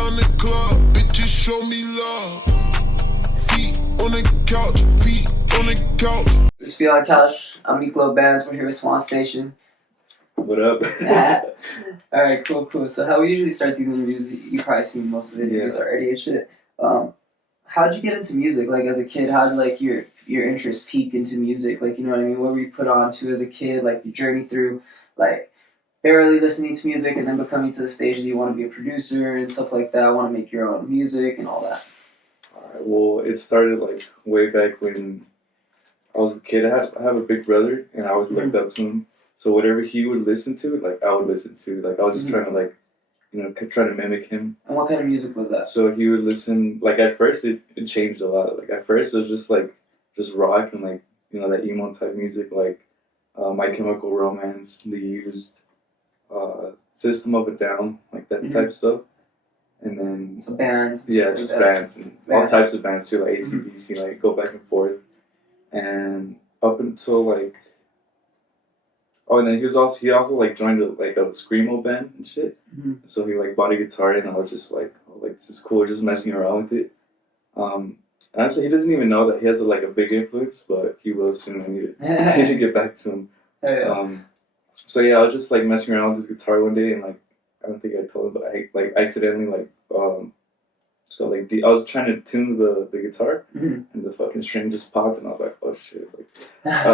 down the club, bitches show me love. Feet on the couch, feet on the couch. This is Feetondacouch. I'm Miklo Bands. We're here with Swampstation. What up? Alright, cool. So how we usually start these interviews, you probably seen most of the interviews already and shit. How'd you get into music? Like as a kid, how did like your interest peak into music? Like, you know what I mean? What were you put on to as a kid? Like your journey through like barely listening to music and then becoming to the stage that you want to be a producer and stuff like that, want to make your own music and all that. Alright, well, it started like way back when I was a kid. I have a big brother, and I always looked up to him. So whatever he would listen to, like I would listen to. Like I was just trying to like, you know, trying to mimic him. And what kind of music was that? So he would listen. Like at first, it changed a lot. Like at first, it was just rock and like, you know, that emo type music, like My Chemical Romance, The Used, System of a Down, like that type of stuff. And then so bands. Yeah, just bands and all types of bands too, like AC/DC, like go back and forth. And up until like, and then he also like joined a screamo band and shit. So he like bought a guitar and I was just like, oh, like this is cool, just messing around with it. Honestly, he doesn't even know that he has like a big influence, but he will soon. I need to get back to him. So yeah, I was just like messing around with his guitar one day, and like I don't think I told him, but I like accidentally like so like I was trying to tune the guitar, and the fucking string just popped, and I was like, oh shit, like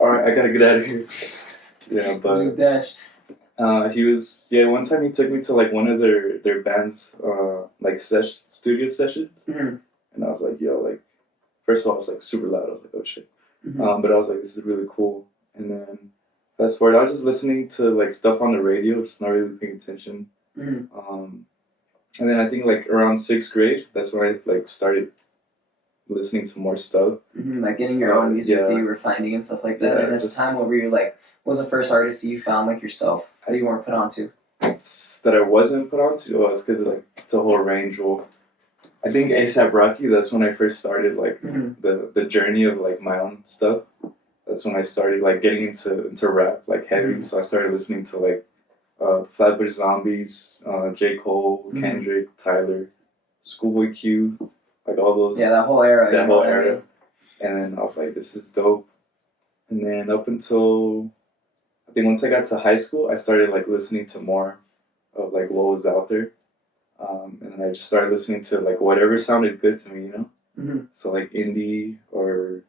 all right, I gotta get out of here. Yeah, but he was one time he took me to like one of their band's like studio sessions, and I was like, yo, like first of all, it was like super loud. I was like, oh shit, but I was like, this is really cool. And then fast forward, I was just listening to like stuff on the radio, just not really paying attention. And then I think like around 6th grade, that's when I like started listening to more stuff. Like getting your own music that you were finding and stuff like that. And at the time, what were you like? What was the first artist that you found like yourself that you weren't put onto? That I wasn't put onto? Oh, it's because like it's a whole range. Well, I think A$AP Rocky. That's when I first started like the journey of like my own stuff. That's when I started like getting into rap like heavy. So I started listening to like Flatbush Zombies, J. Cole, Kendrick, Tyler, Schoolboy Q, like all those. Yeah, that whole era. That whole era. And then I was like, this is dope. And then up until I think once I got to high school, I started like listening to more of like what was out there. And then I just started listening to like whatever sounded good to me, you know. So like indie or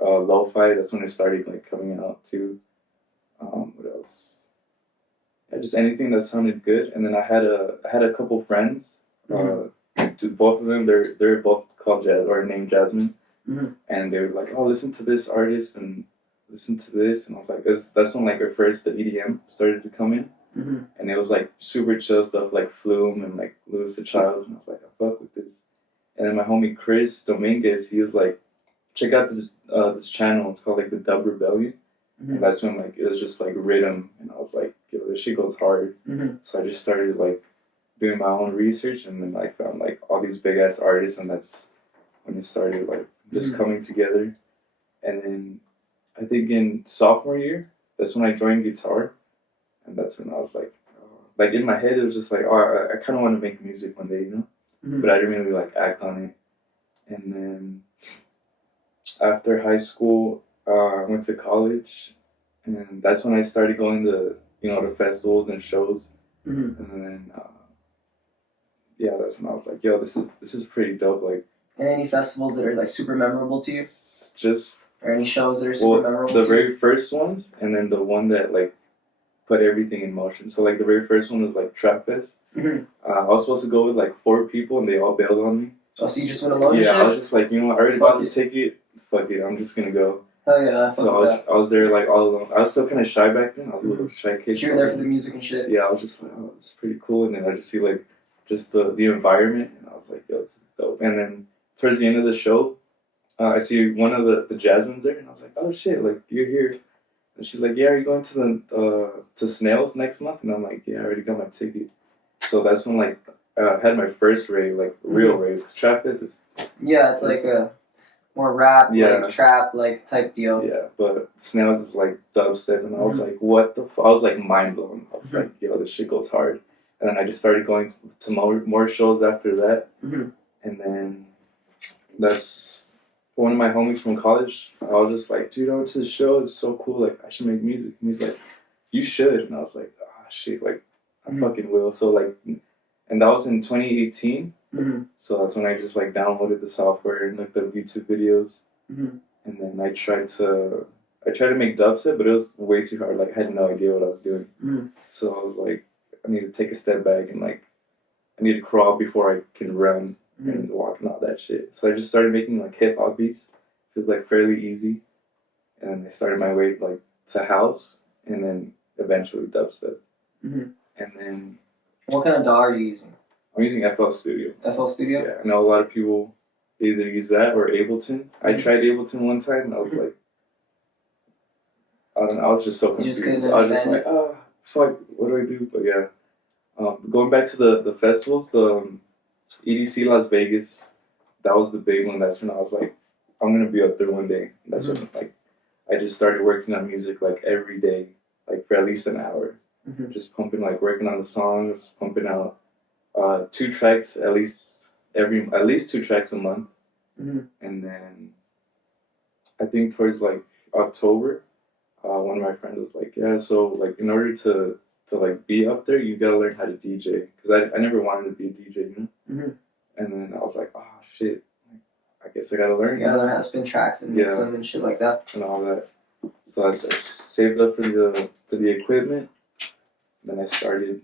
lo-fi. That's when it started like coming out too. What else? Yeah, just anything that sounded good. And then I had a couple friends. Both of them, they're both called named Jasmine. And they were like, oh, listen to this artist and listen to this. And I was like, that's when like at first the EDM started to come in. And it was like super chill stuff like Flume and like Louis the Child. And I was like, I fuck with this. And then my homie Chris Dominguez, he was like, check out this channel. It's called like the Dub Rebellion. And that's when like it was just like rhythm, and I was like, yo, this shit goes hard. So I just started like doing my own research, and then I found like all these big ass artists, and that's when it started like just coming together. And then I think in sophomore year, that's when I joined guitar, and that's when I was like in my head it was just like, oh, I kind of want to make music one day, you know, but I didn't really like act on it. And then after high school, I went to college, and that's when I started going to, you know, the festivals and shows. And then, that's when I was like, yo, this is pretty dope. Like, and any festivals that are like super memorable to you? Or any shows that are super memorable to you? The very first ones, and then the one that like put everything in motion. So like the very first one was like Trap Fest. I was supposed to go with like 4 people, and they all bailed on me. Oh, so you just went alone? Yeah, I was just like, you know what, I already bought the ticket. Fuck it, I'm just gonna go. Oh yeah. So I was there like all alone. I was still kind of shy back then. I was a little shy kid. You were there for the music and shit. Yeah, I was just like, oh, it's pretty cool. And then I just see like just the environment, and I was like, yo, this is dope. And then towards the end of the show, I see one of the Jasmines there, and I was like, oh shit, like you're here. And she's like, yeah, are you going to to Snails next month? And I'm like, yeah, I already got my ticket. So that's when like I had my first rave, like real rave. Because Trap Fest is it's like a more rap, like trap, like type deal. Yeah, but Snails is like dubstep, and I was like, what the fuck? I was like mind blown. I was like, yo, this shit goes hard. And then I just started going to more shows after that. Mm-hmm. And then that's one of my homies from college. I was just like, dude, I went to the show. It's so cool. Like, I should make music. And he's like, you should. And I was like, ah, shit, like, I fucking will. So, like, and that was in 2018. Mm-hmm. So that's when I just, like, downloaded the software and looked up YouTube videos. Mm-hmm. And then I tried to make dubstep, but it was way too hard. Like, I had no idea what I was doing. Mm-hmm. So I was like, I need to take a step back and, like, I need to crawl before I can run and walk and all that shit. So I just started making, like, hip-hop beats. It was, like, fairly easy. And then I started my way, like, to house, and then eventually dubstep. Mm-hmm. And then... What kind of DAW are you using? I'm using FL Studio. FL Studio? Yeah, I know a lot of people either use that or Ableton. I tried Ableton one time, and I was like... I don't know, I was just so confused. I was just like, oh, fuck, what do I do? But yeah. Going back to the festivals, the EDC Las Vegas, that was the big one. That's when I was like, I'm gonna be up there one day. And that's when like I just started working on music like every day, like for at least an hour, just pumping, like working on the songs, pumping out 2 tracks at least 2 tracks a month, and then I think towards like October, one of my friends was like, yeah, so like in order to like be up there, you gotta learn how to DJ, because I never wanted to be a DJ, you know. And then I was like, oh shit, I guess I gotta learn. You gotta learn how to spin tracks and mix them and shit like that. And all that. So I saved up for the equipment. Then I started,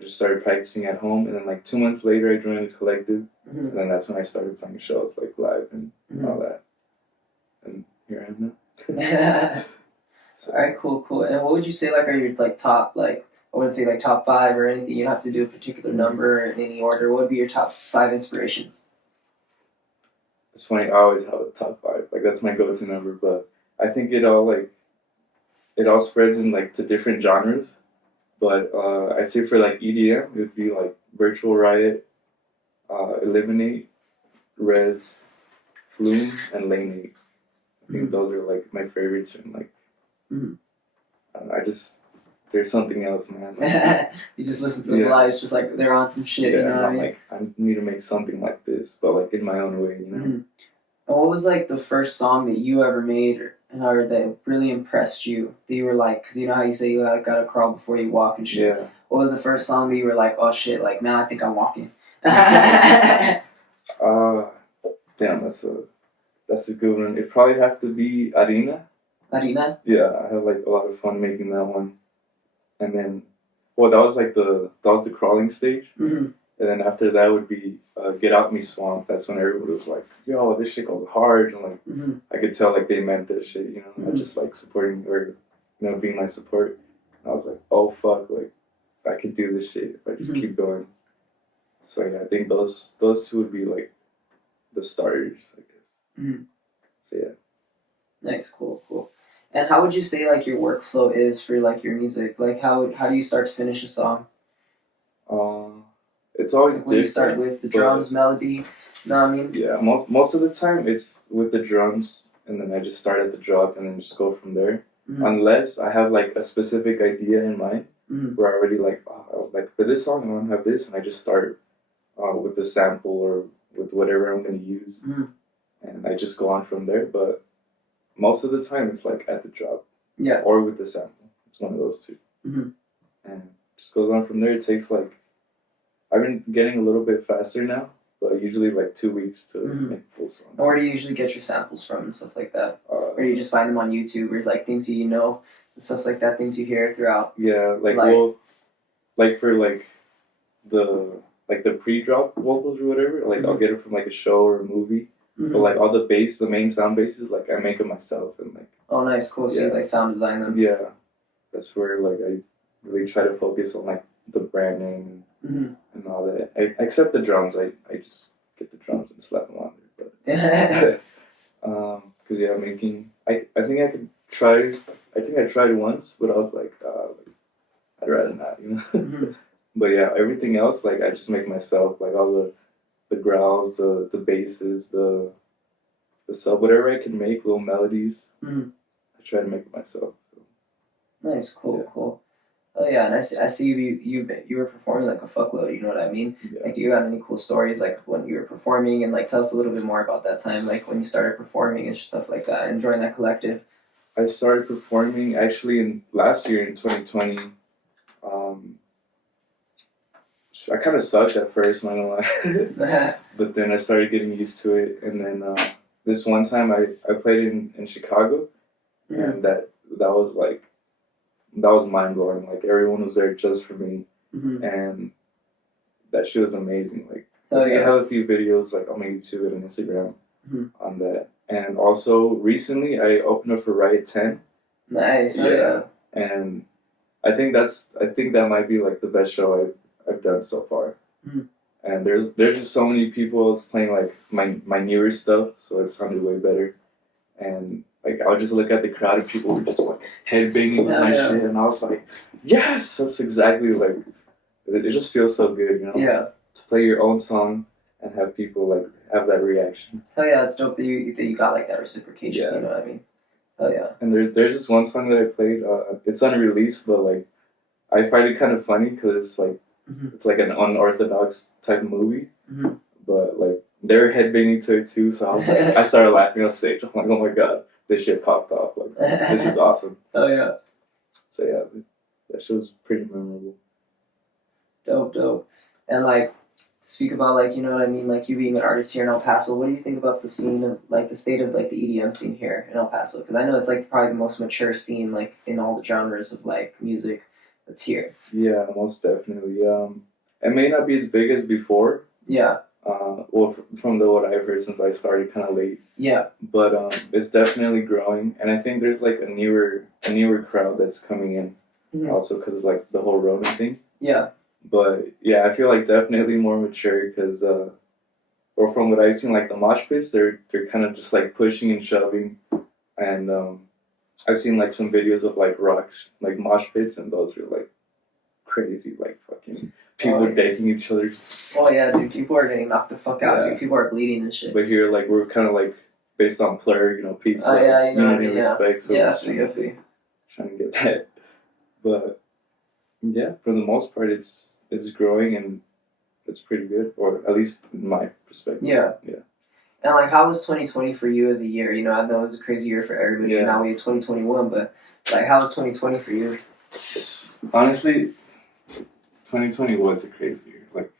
just started practicing at home. And then like 2 months later, I joined a collective. And then that's when I started playing shows like live and all that. And here I am now. So. All right, cool. And what would you say like are your like top, like, I wouldn't say like top 5 or anything. You have to do a particular number in any order. What would be your top 5 inspirations? It's funny. I always have a top 5. Like that's my go-to number. But I think it all spreads in like to different genres. But I'd say for like EDM, it would be like Virtual Riot, Eliminate, Rez, Flume, and Lane 8. I think those are like my favorites, and like I just, there's something else, man. Like, you just listen to the lives, just like they're on some shit. Yeah, you know what I mean? Like I need to make something like this, but like in my own way, you know. And what was like the first song that you ever made, or that really impressed you? That you were like, because you know how you say you like gotta crawl before you walk and shit. Yeah. What was the first song that you were like, oh shit, like now I think I'm walking? Damn, that's a good one. It'd probably have to be Arena. Arena? Yeah, I had like a lot of fun making that one. And then, well, that was the crawling stage. And then after that would be Get Out Me Swamp. That's when everybody was like, yo, this shit goes hard. And like, I could tell like they meant that shit, you know, not just like supporting or, being my support. And I was like, oh fuck, like I could do this shit if I just keep going. So yeah, I think those 2 would be like the starters, I guess. So yeah. Nice, cool. And how would you say like your workflow is for like your music? Like how do you start to finish a song? It's always when you start with the drums, melody. No, I mean. Yeah, most of the time it's with the drums, and then I just start at the drop and then just go from there. Unless I have like a specific idea in mind, where I already like, like for this song I want to have this, and I just start with the sample or with whatever I'm going to use, and I just go on from there. But most of the time it's like at the drop, or with the sample. It's one of those 2, and just goes on from there. It takes like, I've been getting a little bit faster now, but usually like 2 weeks to make a full song. Where do you usually get your samples from and stuff like that? Or do you just find them on YouTube, or like things you know and stuff like that, things you hear throughout? Yeah, like well, like for like the pre-drop vocals or whatever, like I'll get it from like a show or a movie. But like all the main sound basses, like I make them myself, and like. Oh, nice, cool. So you like sound design them. Yeah, that's where like I really try to focus on like the branding and all that. Except the drums, I just get the drums and slap them on there. But because making I think I could try. I think I tried once, but I was like, I'd rather not, you know. But yeah, everything else like I just make myself, like all the growls, the basses, the sub, whatever I can make, little melodies. I try to make it myself. So. Nice, cool. Oh yeah, and I see you were performing like a fuckload. You know what I mean? Yeah. Like, do you got any cool stories like when you were performing, and like tell us a little bit more about that time, like when you started performing and stuff like that, and join that collective. I started performing actually in last year in 2020. Um, I kind of sucked at first, not gonna lie, but then I started getting used to it. And then this one time I played in Chicago, and that was like that was mind blowing. Like everyone was there just for me, and that shit was amazing. Like I have a few videos like on my YouTube and Instagram on that. And also recently I opened up for Riot 10. Nice. And I think that might be like the best show I've done so far. And there's just so many people playing like my newer stuff, so it sounded way better. And like I would just look at the crowd and people were just like headbanging with my shit, and I was like, yes, that's exactly like it just feels so good, you know? Yeah. To play your own song and have people like have that reaction. Oh yeah, it's dope that you got like that reciprocation. Yeah. You know what I mean? Oh yeah. And there's this one song that I played. It's unreleased, but like I find it kind of funny because like it's like an unorthodox type of movie, but like they're headbanging to it too. So I was like, I started laughing on stage. I'm like, oh my god, this shit popped off. Like this is awesome. Oh yeah. So yeah, that shit was pretty memorable. Dope. And like, speak about like, you know what I mean, like you being an artist here in El Paso. What do you think about the scene of like the state of like the EDM scene here in El Paso? Because I know it's like probably the most mature scene like in all the genres of like music that's here. Yeah, most definitely. It may not be as big as before. Yeah. Well, from what I've heard since I started kind of late. Yeah. But it's definitely growing, and I think there's like a newer crowd that's coming in, also because of like the whole Ronin thing. Yeah. But yeah, I feel like definitely more mature because, or from what I've seen, like the mosh pits, they're kind of just like pushing and shoving, and I've seen like some videos of like rock like mosh pits, and those are like crazy, like fucking people decking each other. Oh yeah, dude, people are getting knocked the fuck out, dude. People are bleeding and shit. But here, like we're kind of like based on plur, you know, peace, unity, respect. So yeah, trying to get that, but yeah, for the most part, it's growing and it's pretty good, or at least in my perspective. Yeah. And like, how was 2020 for you as a year? You know, I know it was a crazy year for everybody. Yeah. Now we have 2021, but like, how was 2020 for you? Honestly, 2020 was a crazy year. Like,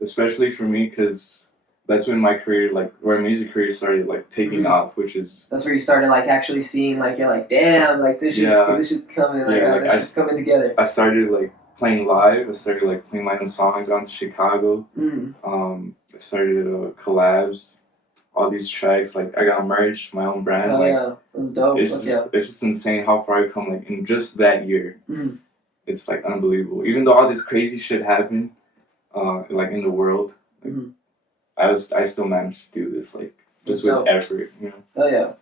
especially for me, because that's when my career, like, where music career started, like, taking off, which is... That's where you started, like, actually seeing, like, you're like, damn, like, this shit's coming, like, this shit's coming together. I started, like, playing live. I started, like, playing my own songs out to Chicago. I started collabs, all these tracks. Like, I got merch, my own brand. Yeah, that's dope. It's just insane how far I've come, like, in just that year. It's, like, unbelievable. Even though all this crazy shit happened, like, in the world, like, I still managed to do this, like, just with effort, you know? Oh yeah,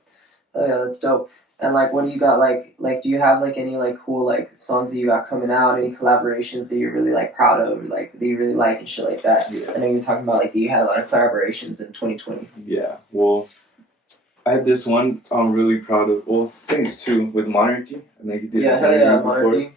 that's dope. And like, what do you got, like, do you have, like, any, like, cool, like, songs that you got coming out, any collaborations that you're really, like, proud of, or, like, that you really like and shit like that? Yeah. I know you were talking about, like, that you had a lot of collaborations in 2020. Yeah, well, I had this one I'm really proud of. Well, I think it's two, with Monarchy. I think you did Monarchy.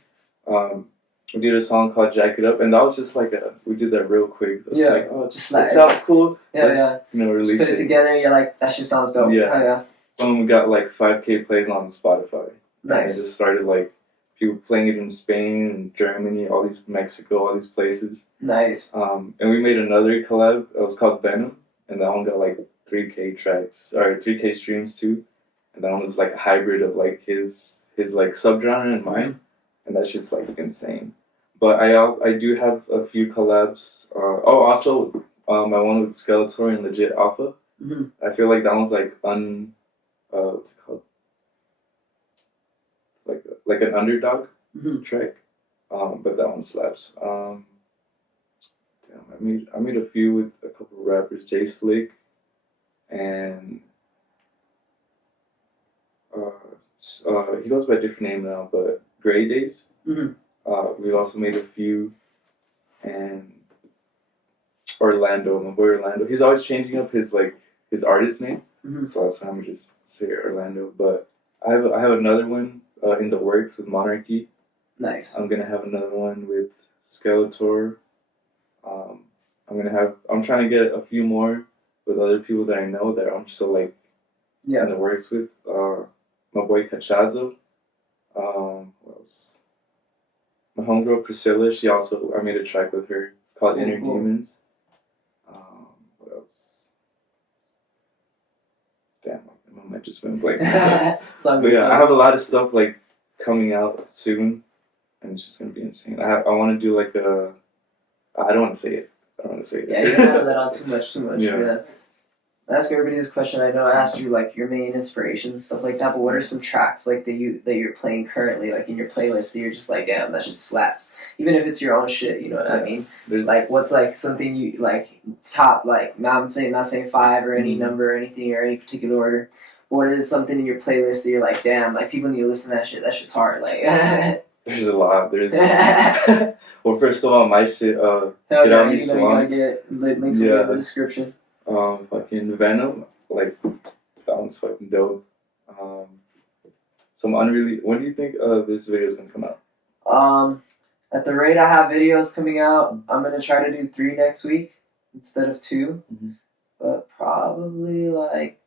We did a song called Jack It Up, and that was just like we did that real quick. Yeah. Like, oh, it sounds cool. Yeah. You know, release just put it together, and you're like, that shit sounds dope. Yeah. Boom, we got like 5K plays on Spotify. Nice. And it just started like people playing it in Spain and Germany, all these Mexico, all these places. Nice. And we made another collab. It was called Venom, and that one got like 3K streams too. And that one was like a hybrid of like his like subgenre and mine, and that shit's like insane. But I do have a few collabs. Also my one with Skeletor and Legit Alpha. I feel like that one's like what's it called? Like an underdog track. But that one slaps. Damn, I made a few with a couple of rappers, Jay Slick, and he goes by a different name now, but Gray Days. We've also made a few, and Orlando, my boy Orlando. He's always changing up his artist name, so that's why I'm just say Orlando. But I have another one in the works with Monarchy, Nice. I'm gonna have another one with Skeletor. I'm trying to get a few more with other people that I know that I'm still like Yeah. in the works with. My boy Cachazo. What else? My homegirl Priscilla. I made a track with her called Inner Cool. Demons. What else? Damn, my mind just went blank. But yeah, I have a lot of stuff like coming out soon, and it's just gonna be insane. I want to do like a. I don't want to say it. Yeah, you don't want to let on too much. Yeah. I ask everybody this question. I know I asked you like your main inspirations and stuff like that, but what are some tracks like that you're playing currently, like in your playlist that you're just like, damn, that shit slaps. Even if it's your own shit, you know what I mean? Like what's like something you like top like not saying 5 or any number or anything or any particular order. What is something in your playlist that you're like, damn, like people need to listen to that shit. That shit's hard. Like There's a lot. Well, first of all, my shit. Hell Get yeah, Out Me you know, Swamp. you gotta get links in the description. Fucking Venom, like that one's fucking dope. Some unreleased. When do you think this video is gonna come out? At the rate I have videos coming out, I'm gonna try to do 3 next week instead of 2. But probably like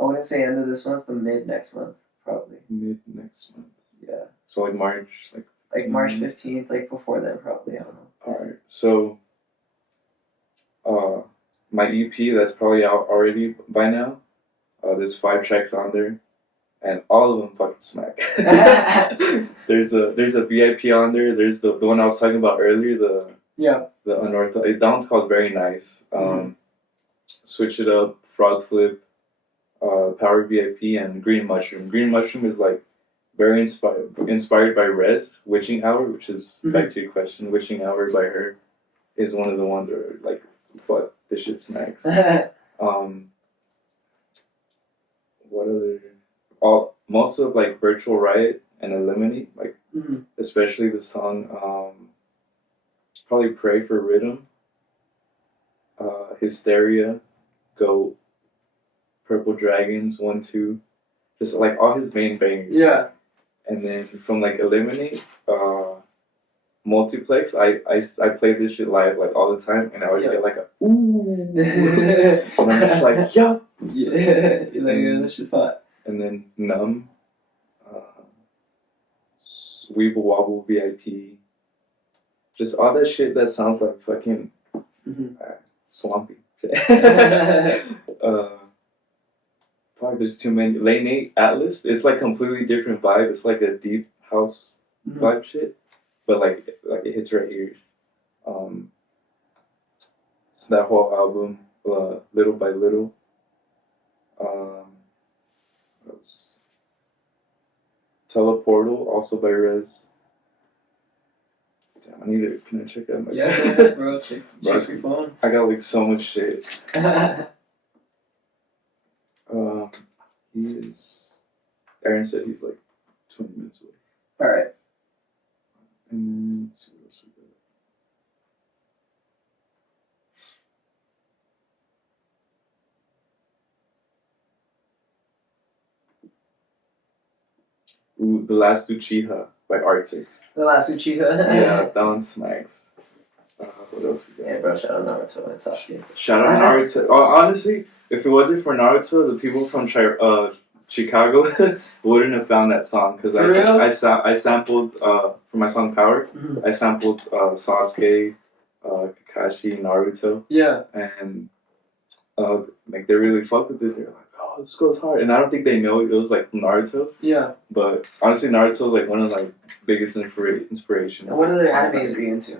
I wouldn't say end of this month, but mid next month, probably. Mid next month. Yeah. So like March, like March 15th, like before then, probably. I don't know. All right. So, my EP that's probably out already by now. There's 5 tracks on there, and all of them fucking smack. There's a VIP on there. There's the one I was talking about earlier. The unorthodox. That one's called Very Nice. Switch It Up, Frog Flip, Power VIP, and Green Mushroom. Green Mushroom is like very inspired by Rez, Witching Hour, which is back to your question. Witching Hour by her is one of the ones where like, fuck, this shit smacks. What other? Most of like Virtual Riot and Eliminate, like especially the song, probably Pray for Rhythm, Hysteria, Goat, Purple Dragons, 1, 2, just like all his main bangers. Yeah. And then from like Eliminate, Multiplex, I play this shit live like all the time, and I always get like a ooh, and I'm just like yup. Yeah, you're like, yeah, this shit fun. And then Numb, Weeble Wobble VIP, just all that shit that sounds like fucking swampy. Fuck, there's too many. Late Night Atlas, it's like completely different vibe. It's like a deep house vibe shit, but like it hits right ears. It's that whole album, Little by Little. What else? Teleportal, also by Rez. Damn, can I check out my shit? Bro, check your phone. I got like so much shit. Aaron said he's like 20 minutes away. Alright. And then, let's see what else we got. Ooh, The Last Uchiha by Arctic. The Last Uchiha? Yeah, that one smacks. What else we got? Yeah, bro, shout out Naruto and Sasuke. Shout out Naruto. Honestly, if it wasn't for Naruto, the people from Chicago wouldn't have found that song, because I sampled for my song Power. I sampled Sasuke, Kakashi, Naruto. Yeah. And like they really fucked with it. They're like, oh, this goes hard, and I don't think they know it was like Naruto. Yeah. But honestly, Naruto is like one of my biggest inspirations. And what other animes are you into?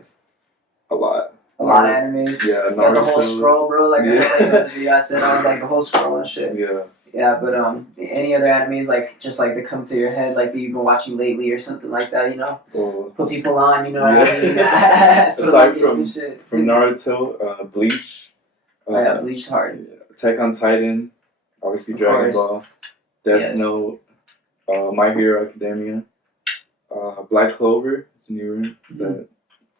A lot. A lot of animes. Yeah, Naruto. The whole scroll, bro. Like I said, I was like the whole scroll and shit. Yeah. Yeah, but any other animes like just like that come to your head, like that you've been watching lately or something like that, you know? Put people on, you know what I mean? Aside from Naruto, Bleach. Yeah, Bleach hard. Yeah. Attack on Titan, obviously Dragon Ball, Death Note, My Hero Academia, Black Clover is a new one that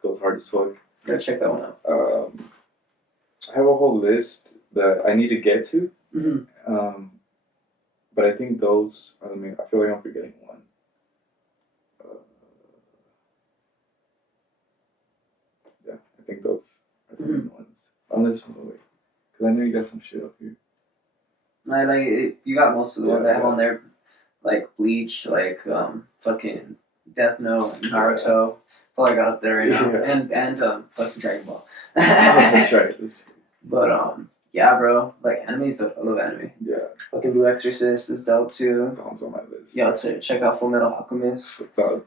goes hard as fuck. Go check that one out. I have a whole list that I need to get to. But I think those are the main. I feel like I'm forgetting one. think those are the main ones. Unless, wait, because I know you got some shit up here. You got most of the ones I have Yeah. on there, like Bleach, like fucking Death Note, and Naruto. That's all I got up there right now, and fucking Dragon Ball. That's right. But yeah, bro, like anime's dope. I love anime. Yeah, Fucking Blue Exorcist is dope too. that one's on my list. Y'all check out Full Metal Alchemist. Y'all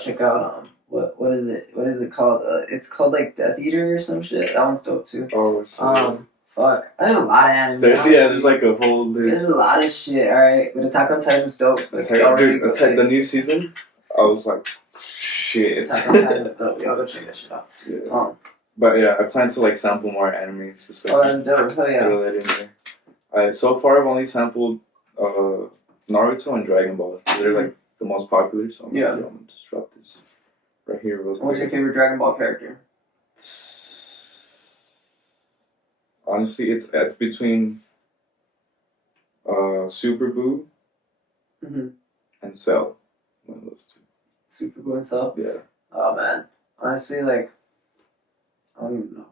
check out what is it? What is it called? It's called like Death Eater or some shit. That one's dope too. Oh shit. Fuck. There's a lot of anime. There's like a whole list. There's a lot of shit. All right, but Attack on Titan's dope. Like, The new season, I was like, shit. Attack on Titan's dope. Y'all go check that shit out. Yeah. But yeah, I plan to like sample more animes. Just like That's dope. Hell yeah. throw that in there. So far I've only sampled Naruto and Dragon Ball. They're like the most popular. So I'm gonna just drop this right here. Real quick. What's your favorite Dragon Ball character? Honestly, it's between Super Boo and Cell. One of those two. Super Boo and Cell? Yeah. Oh man. Honestly, like, I don't even know.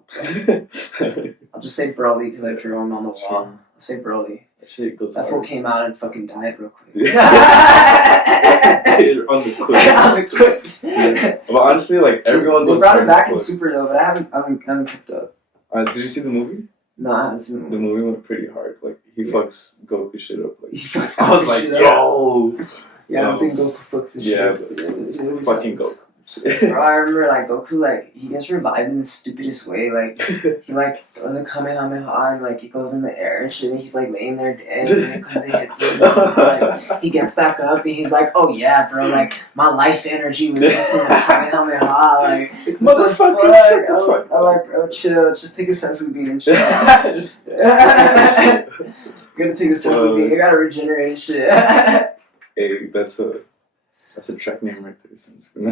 I'll just say Broly because I drew him on the wall. Sure. I'll say Broly. That fool came out and fucking died real quick. On the quick. On the quips. Yeah. But honestly, like everyone They brought him back in Super though, but I haven't kept up. Did you see the movie? No, I haven't seen The movie went pretty hard. Like he fucks Goku shit up. Like He fucks I was Goku like, shit up. yo. Yeah, I think Goku fucks his Yeah, shit. but It really fucking sucks. Goku. Bro, I remember like Goku, like he gets revived in the stupidest way. Like he like throws a Kamehameha and like he goes in the air and shit. And he's like laying there dead, and then it comes and hits him. And it's like he gets back up and he's like, "Oh yeah, bro, like my life energy was just in the Kamehameha." Like Motherfucker, shut the fuck I like, bro, chill. Just take a sensu bean and shit. Just Gotta take a sensu bean. You gotta regenerate and shit. hey, that's a track name right there. Since but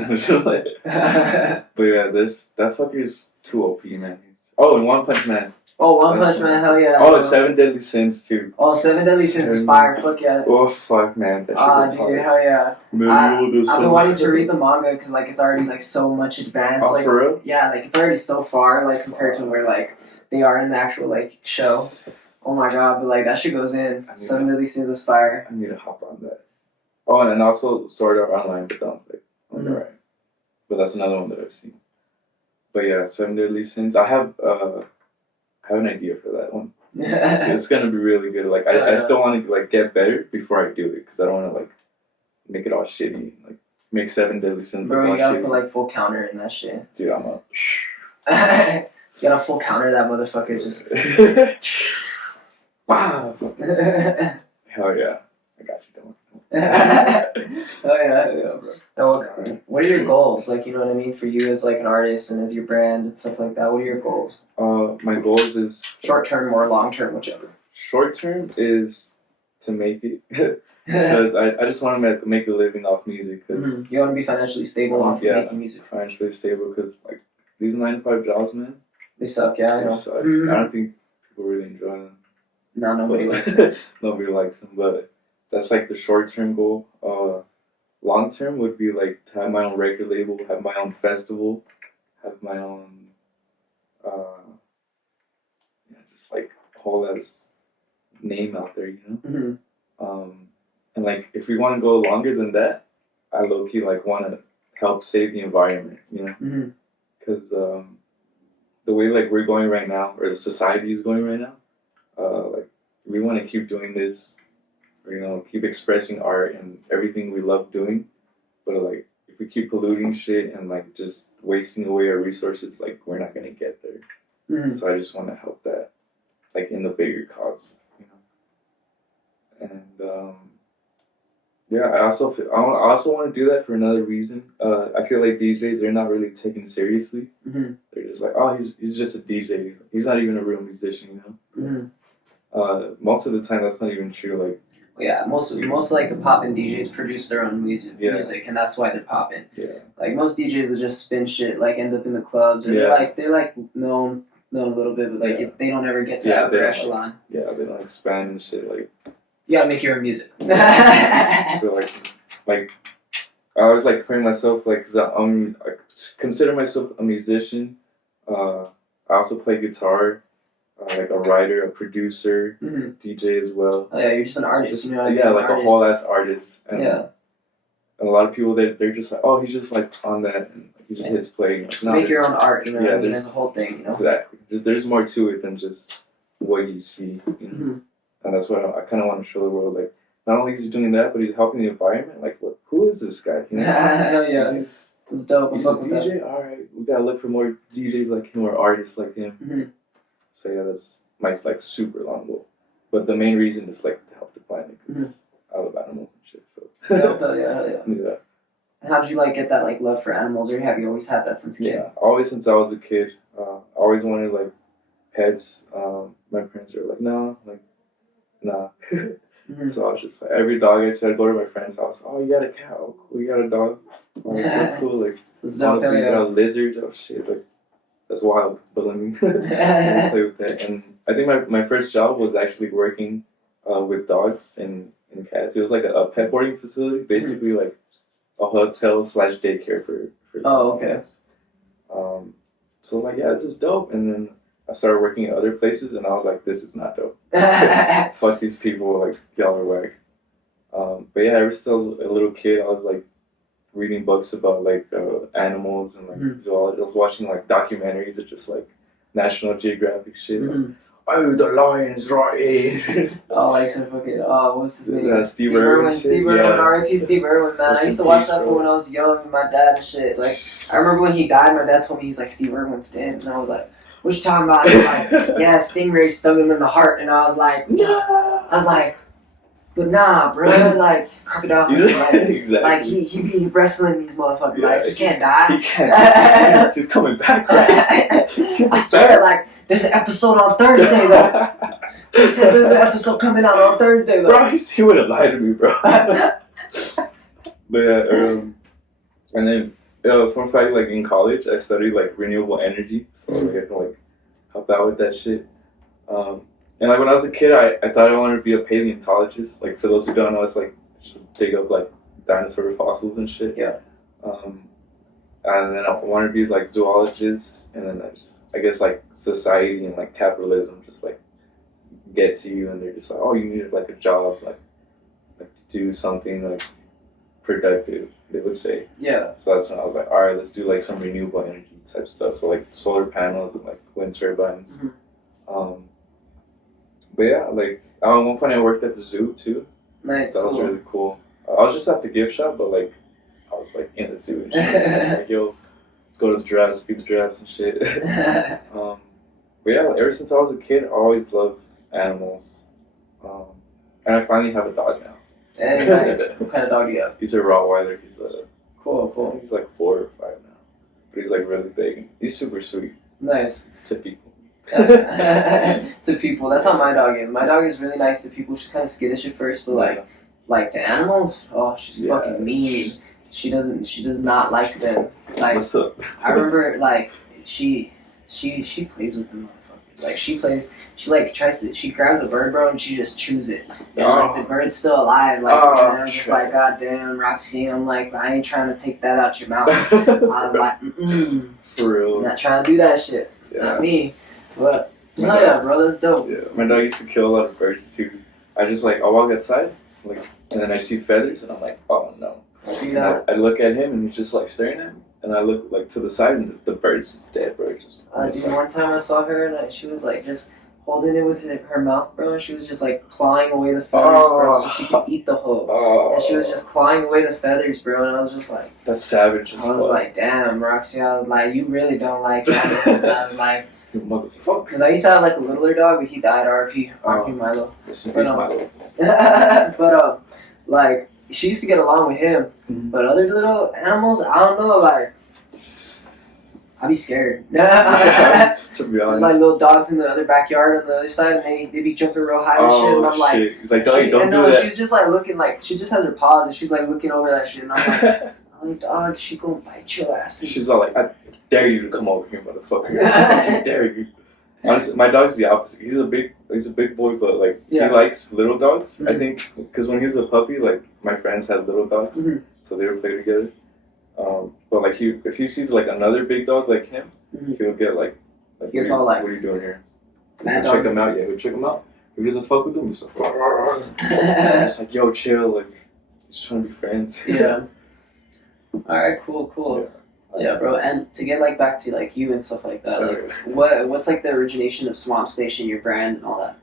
yeah, that fucker is too OP, man. Oh, and One Punch Man. Oh, One Punch Man, hell yeah. Oh, and Seven Deadly Sins too. Oh, Seven Deadly Sins is fire. Fuck yeah. Oh fuck, man. That shit was hard. Dude, hell yeah. I've been wanting to read the manga because like it's already like so much advanced. Oh, like for real? Yeah, like it's already so far like compared to where like they are in the actual like show. Oh my god, but like that shit goes in. Seven Deadly Sins is fire. I need to hop on that. Oh, and also Sword Art Online, but that's like alright. But that's another one that I've seen. But yeah, Seven Deadly Sins. I have an idea for that one. It's gonna be really good. Like I still want to like get better before I do it because I don't want to like make it all shitty. Like make Seven Deadly Sins. Bro, you gotta shitty. put like full counter in that shit. Dude, I'm up. You gotta full counter that motherfucker. Just wow. Hell yeah, I got you. Don't. Oh yeah, bro. Now, what are your goals? Like, you know what I mean, for you as like an artist and as your brand and stuff like that. What are your goals? My goals is short term or long term, whichever. Short term is to make it because I just want to make a living off music. Cause you want to be financially stable off of making music. Financially stable because like these 9-to-5 jobs, man, they suck. Yeah, I know. Suck. I don't think people really enjoy them. No, nobody likes them. Nobody likes them, but that's like the short-term goal. Long-term would be like to have my own record label, have my own festival, have my own, just like whole as name out there, you know. And like if we want to go longer than that, I low-key like want to help save the environment, you know, because the way like we're going right now, or the society is going right now, like we want to keep doing this. You know, keep expressing art and everything we love doing, but like if we keep polluting shit and like just wasting away our resources, like we're not gonna get there. So I just want to help that, like in the bigger cause, you know. And yeah, I also want to do that for another reason. I feel like DJs, they're not really taken seriously. They're just like, oh, he's just a DJ. He's not even a real musician, you know. Most of the time, that's not even true. Like. Yeah, most like the poppin' DJs produce their own music, and that's why they're poppin'. Yeah. Like most DJs that just spin shit, like end up in the clubs, or they're like known a little bit, but like they don't ever get to that upper echelon. They don't expand and shit. Like you gotta make your own music. So like I was like putting myself like, 'cause I consider myself a musician, I also play guitar, like a writer, a producer, DJ as well. Oh yeah, you're just an artist. Just, You know what I yeah, mean? like a whole ass artist. And, Yeah. and a lot of people they're just like, oh, he's just like on that, and he just hits play. Like, no, Make your own art. You know what I mean? there's There's a whole thing. You know. Exactly. There's more to it than just what you see. You know? And that's what I kind of want to show the world. Like, not only is he doing that, but he's helping the environment. Like, what? Who is this guy? You know? Hell yeah. It's dope. He's a DJ? Alright, we gotta look for more DJs like him or artists like him. So yeah, that's my like super long goal. But the main reason is like to help the planet because I love animals and shit. So hell yeah. Do that. How did you like get that like love for animals, or have you always had that since a kid? Yeah, always since I was a kid. I always wanted like pets. My parents were like, no, like, nah. So I was just like, every dog I said, I'd go to my friend's house. Oh, you got a cat? Oh, cool. You got a dog? Oh, that's so cool. Like, honestly, you got a lizard? Oh, shit. Like, that's wild. But let me play with that. And I think my first job was actually working with dogs and cats. It was like a pet boarding facility, basically like a hotel / daycare for oh, okay. Dogs. So I'm like, yeah, this is dope. And then I started working at other places, and I was like, this is not dope. Fuck these people, like, y'all are whack. But yeah, ever since I was a little kid, I was like reading books about like animals and like zoology. I was watching like documentaries of just like National Geographic shit. Like, oh, the lion's right here. Oh, like some fucking, what's his name? Steve Irwin. Steve Irwin, R.I.P. Steve Irwin, man. I used to watch that when I was young with my dad and shit. Like, I remember when he died, my dad told me he's like, Steve Irwin's dead. And I was like, what you talking about? He's like, yeah, stingray stung him in the heart. And I was like, no. I was like, but nah, bro. Like, he's a crocodile. Like, exactly. Like, he be wrestling these motherfuckers. Yeah, like, he can't die. He can't die. He's coming back. Right? I swear, like, there's an episode on Thursday, though. He said there's an episode coming out on Thursday, though. Bro, he would have lied to me, bro. But yeah, and then fun fact, like in college, I studied like renewable energy, so like, I can like help out with that shit. And like when I was a kid, I thought I wanted to be a paleontologist. Like for those who don't know, it's like just dig up like dinosaur fossils and shit. Yeah. And then I wanted to be like zoologist, and then I guess like society and like capitalism just like get to you, and they're just like, oh, you need like a job, like to do something like productive, they would say. Yeah. So that's when I was like, all right, let's do like some renewable energy type stuff. So like solar panels and like wind turbines. But yeah, like at one point I worked at the zoo too. Nice. That was really cool. I was just at the gift shop, but like I was like in the zoo and shit. I was like, yo, let's go to the giraffes, feed the giraffes and shit. But yeah, ever since I was a kid, I always loved animals. And I finally have a dog now. Hey, nice. What kind of dog do you have? He's a Rottweiler. He's Cool. I think he's like 4 or 5 now. But he's like really big. He's super sweet. Nice. To people. To people. That's how my dog is. My dog is really nice to people. She's kind of skittish at first, but like to animals, oh, she's fucking mean. She does not like them. Like, what's up? I remember like she plays with them motherfuckers. Like she grabs a bird, bro, and she just chews it. And like the bird's still alive. Like and I'm just like, God damn, Roxy. I'm like, I ain't trying to take that out your mouth. I was like, For real. I'm not trying to do that shit. Yeah. Not me. But yeah, bro, that's dope. Yeah. My dog used to kill a lot of birds too. I just like, I'll walk outside, like, and then I see feathers, and I'm like, oh no. I look at him, and he's just like staring at me, and I look like to the side, and the bird's just dead, bro. One time I saw her, and she was like just holding it with her mouth, bro, and she was just like clawing away the feathers, bro, so she could eat the hook. And she was just clawing away the feathers, bro, and I was just like, that's savage. I was like, damn, Roxy. I was like, you really don't like animals. I was like, motherfucker. Because I used to have like a littler dog, but he died. RP Milo. Milo. But like she used to get along with him, but other little animals, I don't know, like I'd be scared. To be honest, there's like little dogs in the other backyard on the other side, and they be jumping real high and shit. And I'm like, he's like, don't do that. She's just like looking, like she just has her paws, and she's like looking over that shit, and I'm like, dog, she gonna bite your ass. She's all like, I dare you to come over here, motherfucker. I dare you. Honestly, my dog's the opposite. He's a big boy, but like he likes little dogs. I think because when he was a puppy, like my friends had little dogs, so they would play together. But like if he sees like another big dog like him, Mhm. he'll get like He gets all like, what are you doing here? mad Check dog. him out. Yeah, he'll check him out. If he doesn't fuck with him, he's like, it's like, yo, chill. Like, he's trying to be friends. Yeah. Alright, cool. Yeah, bro. And to get like back to like you and stuff like that, like what's like the origination of Swampstation, your brand and all that?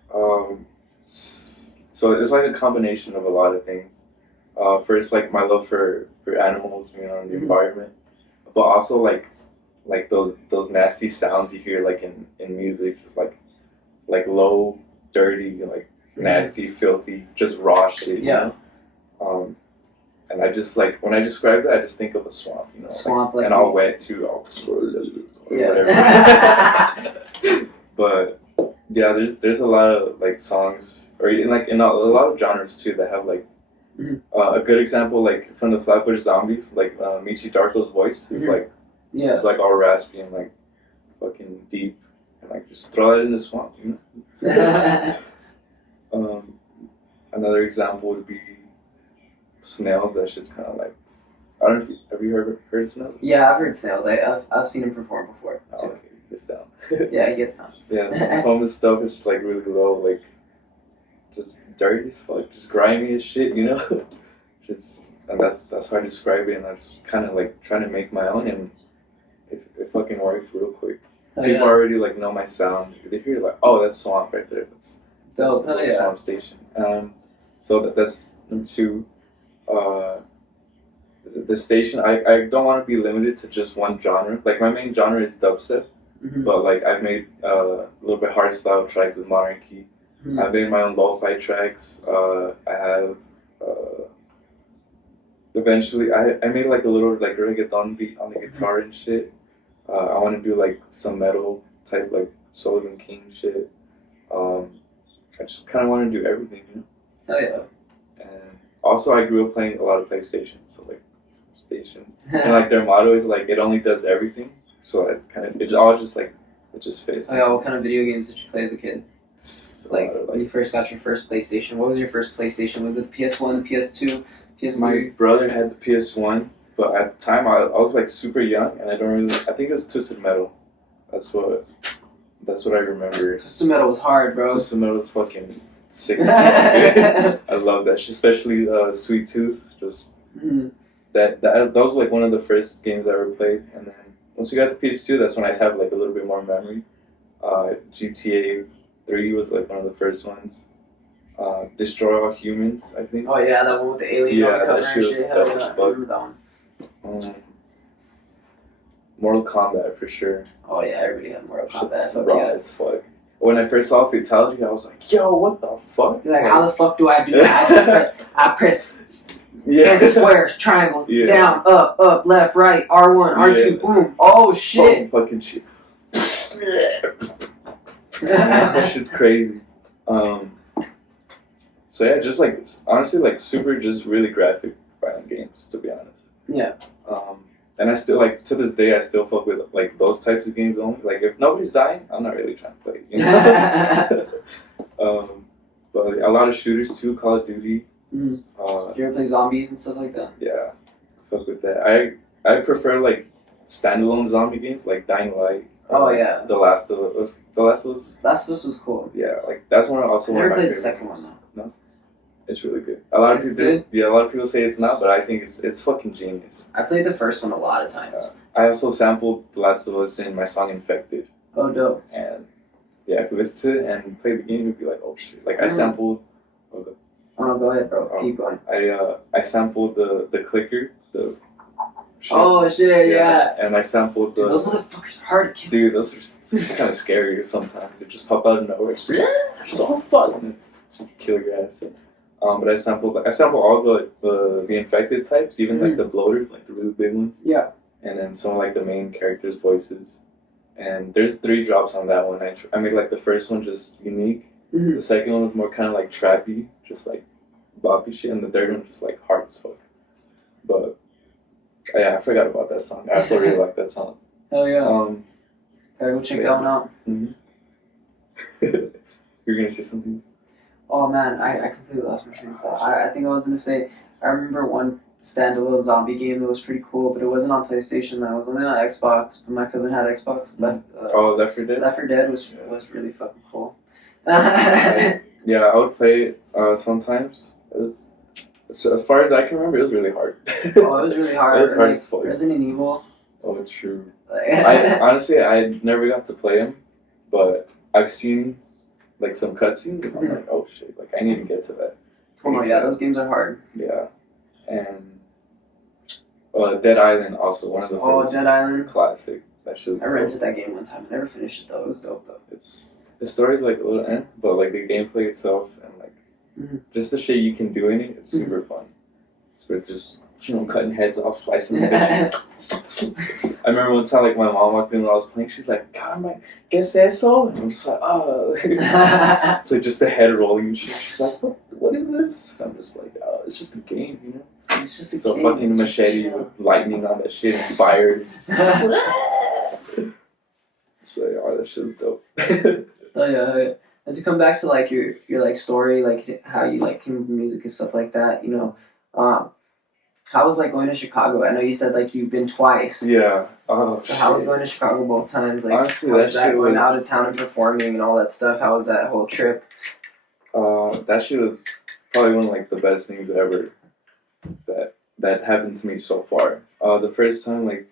So it's like a combination of a lot of things. First, like my love for animals, you know, and the Mhm. environment, but also like those nasty sounds you hear like in music, just like low, dirty, like nasty, filthy, just raw shit. Yeah. You know? And I just like when I describe that, I just think of a swamp, you know, Swamp, like and all wet too, all whatever. Yeah. But yeah, there's a lot of like songs, or in a lot of genres too that have like Mhm. a good example, like from the Flatbush Zombies, like Michi Darko's voice is Mhm. like Yeah. it's like all raspy and like fucking deep, and like just throw it in the swamp, you know. Another example would be Snails. That's just kind of like, I don't know if have you heard of Snails? Yeah, I've heard Snails. I've seen him perform before. Oh, okay, it's down. Yeah, he gets down. Yeah, some of his stuff is like really low, like just dirty as fuck, just grimy as shit, you know. And that's how I describe it, and I just kind of like trying to make my own, and it fucking works real quick. Oh, People yeah. already like know my sound. If they hear it, like, oh, that's Swamp right there. That's Dope. the Hell yeah. Swampstation. So that's number two. The station, I don't want to be limited to just one genre. Like my main genre is dubstep, Mhm. but like I've made a little bit hardstyle tracks with Monarchy. Mhm. I've made my own lo-fi tracks. I have eventually I made like a little like reggaeton beat on the guitar and shit. I want to do like some metal type like Sullivan King shit. I just kind of want to do everything, you know. Hell yeah. And also I grew up playing a lot of PlayStation, so like station, and like their motto is like it only does everything. So it kind of it just fits. Oh yeah, what kind of video games did you play as a kid? Like So, when you first got your first PlayStation, what was your first PlayStation? Was it the PS1, the PS2, PS3? my brother had the PS1, but at the time I was like super young, and I think it was Twisted Metal. That's what I remember. Twisted Metal was hard, bro. Twisted Metal was fucking sick. I love that shit, especially Sweet Tooth. Just Mhm. that was like one of the first games I ever played, and then once we got the PS2, that's when I have like a little bit more memory. GTA 3 was like one of the first ones. Destroy All Humans, I think. Oh yeah, that one with the alien on the Yeah, cover that and shit was shit. Hell dope yeah, as I fuck. remember that one. Mortal Kombat for sure. Oh yeah, everybody had Mortal Shit's Kombat. Fuck raw yeah. as fuck. When I first saw Fatality, I was like, yo, what the fuck? You're like, how the fuck do I do that? I press Yeah. squares, triangle, Yeah. down, up, left, right, R1, R2, Yeah. boom. Oh shit. Fucking shit. That shit's crazy. So yeah, just like honestly, like super, just really graphic violent games, to be honest. Yeah. And I still like to this day, I still fuck with like those types of games only. Like if nobody's dying, I'm not really trying to play. You know. But a lot of shooters too, Call of Duty. Mm. Do you ever play zombies and stuff like that? Yeah, fuck with that. I prefer like standalone zombie games like Dying Light. Oh yeah. The Last of Us. Last of Us was cool. Yeah, like that's one also I one of never my played the favorite second games. one No, it's really good. A lot of It's people, good? yeah, a lot of people say it's not, but I think it's fucking genius. I played the first one a lot of times. I also sampled The Last of Us in my song Infected, Oh dope. and yeah, if you listen to it and play the game, you'd be like, oh shit! Like I sampled. Oh no, go ahead, bro. Oh. Keep going. I sampled the clicker, the shit. Oh shit, yeah. And I sampled the Dude, those motherfuckers are hard to kill. dude. Those are kind of scary sometimes. They just pop out of nowhere. It's so fun. Just kill your ass. But I sampled all the infected types, even like the bloaters, like the really big one. Yeah. And then some of like the main characters' voices. And there's 3 drops on that one. I made like the first one just unique. Mm-hmm. The second one was more kind of like trappy, just like boppy shit, and the third one just like hard as fuck. But yeah, I forgot about that song. I also really like that song. Hell yeah. Alright, go check that one out. You're gonna say something? Oh man, I completely lost my train of thought. I think I was gonna say I remember standalone zombie game that was pretty cool, but it wasn't on PlayStation. That was only on Xbox. But my cousin had Xbox. Left 4 Dead. Left 4 Dead was really fucking cool. Yeah, I would play it sometimes. It was, so as far as I can remember, it was really hard. Oh, it was really hard. It was hard like, as fuck. Resident Evil. Oh, true. Like, Honestly, I never got to play him, but I've seen like some cutscenes, and I'm like, oh shit, like I need to get to that. oh yeah, those games are hard. Yeah, and Dead Island also one of the first Dead Island. classic. That shit's I rented that game one time. I never finished it though. It was dope though. It's the story's like a little but like the gameplay itself and like just the shit you can do in it, it's super fun. So just cutting heads off, slicing them bitches. I remember one time like my mom walked in when I was playing, she's like, God, I'm like, ¿qué es eso? And I'm just like, oh. It's like just the head rolling and shit. She's like, what is this? And I'm just like, oh, it's just a game, you know? It's just a so game. Fucking machete with lightning on that shit, inspired. So yeah, that shit's dope. Oh yeah. And to come back to like your like story, like how you like came with music and stuff like that, you know, how was like going to Chicago? I know you said like you've been twice. Yeah. So how was going to Chicago both times? Like honestly, how was that going was... out of town and performing and all that stuff? How was that whole trip? That shit was probably one of like the best things ever that happened to me so far. The first time like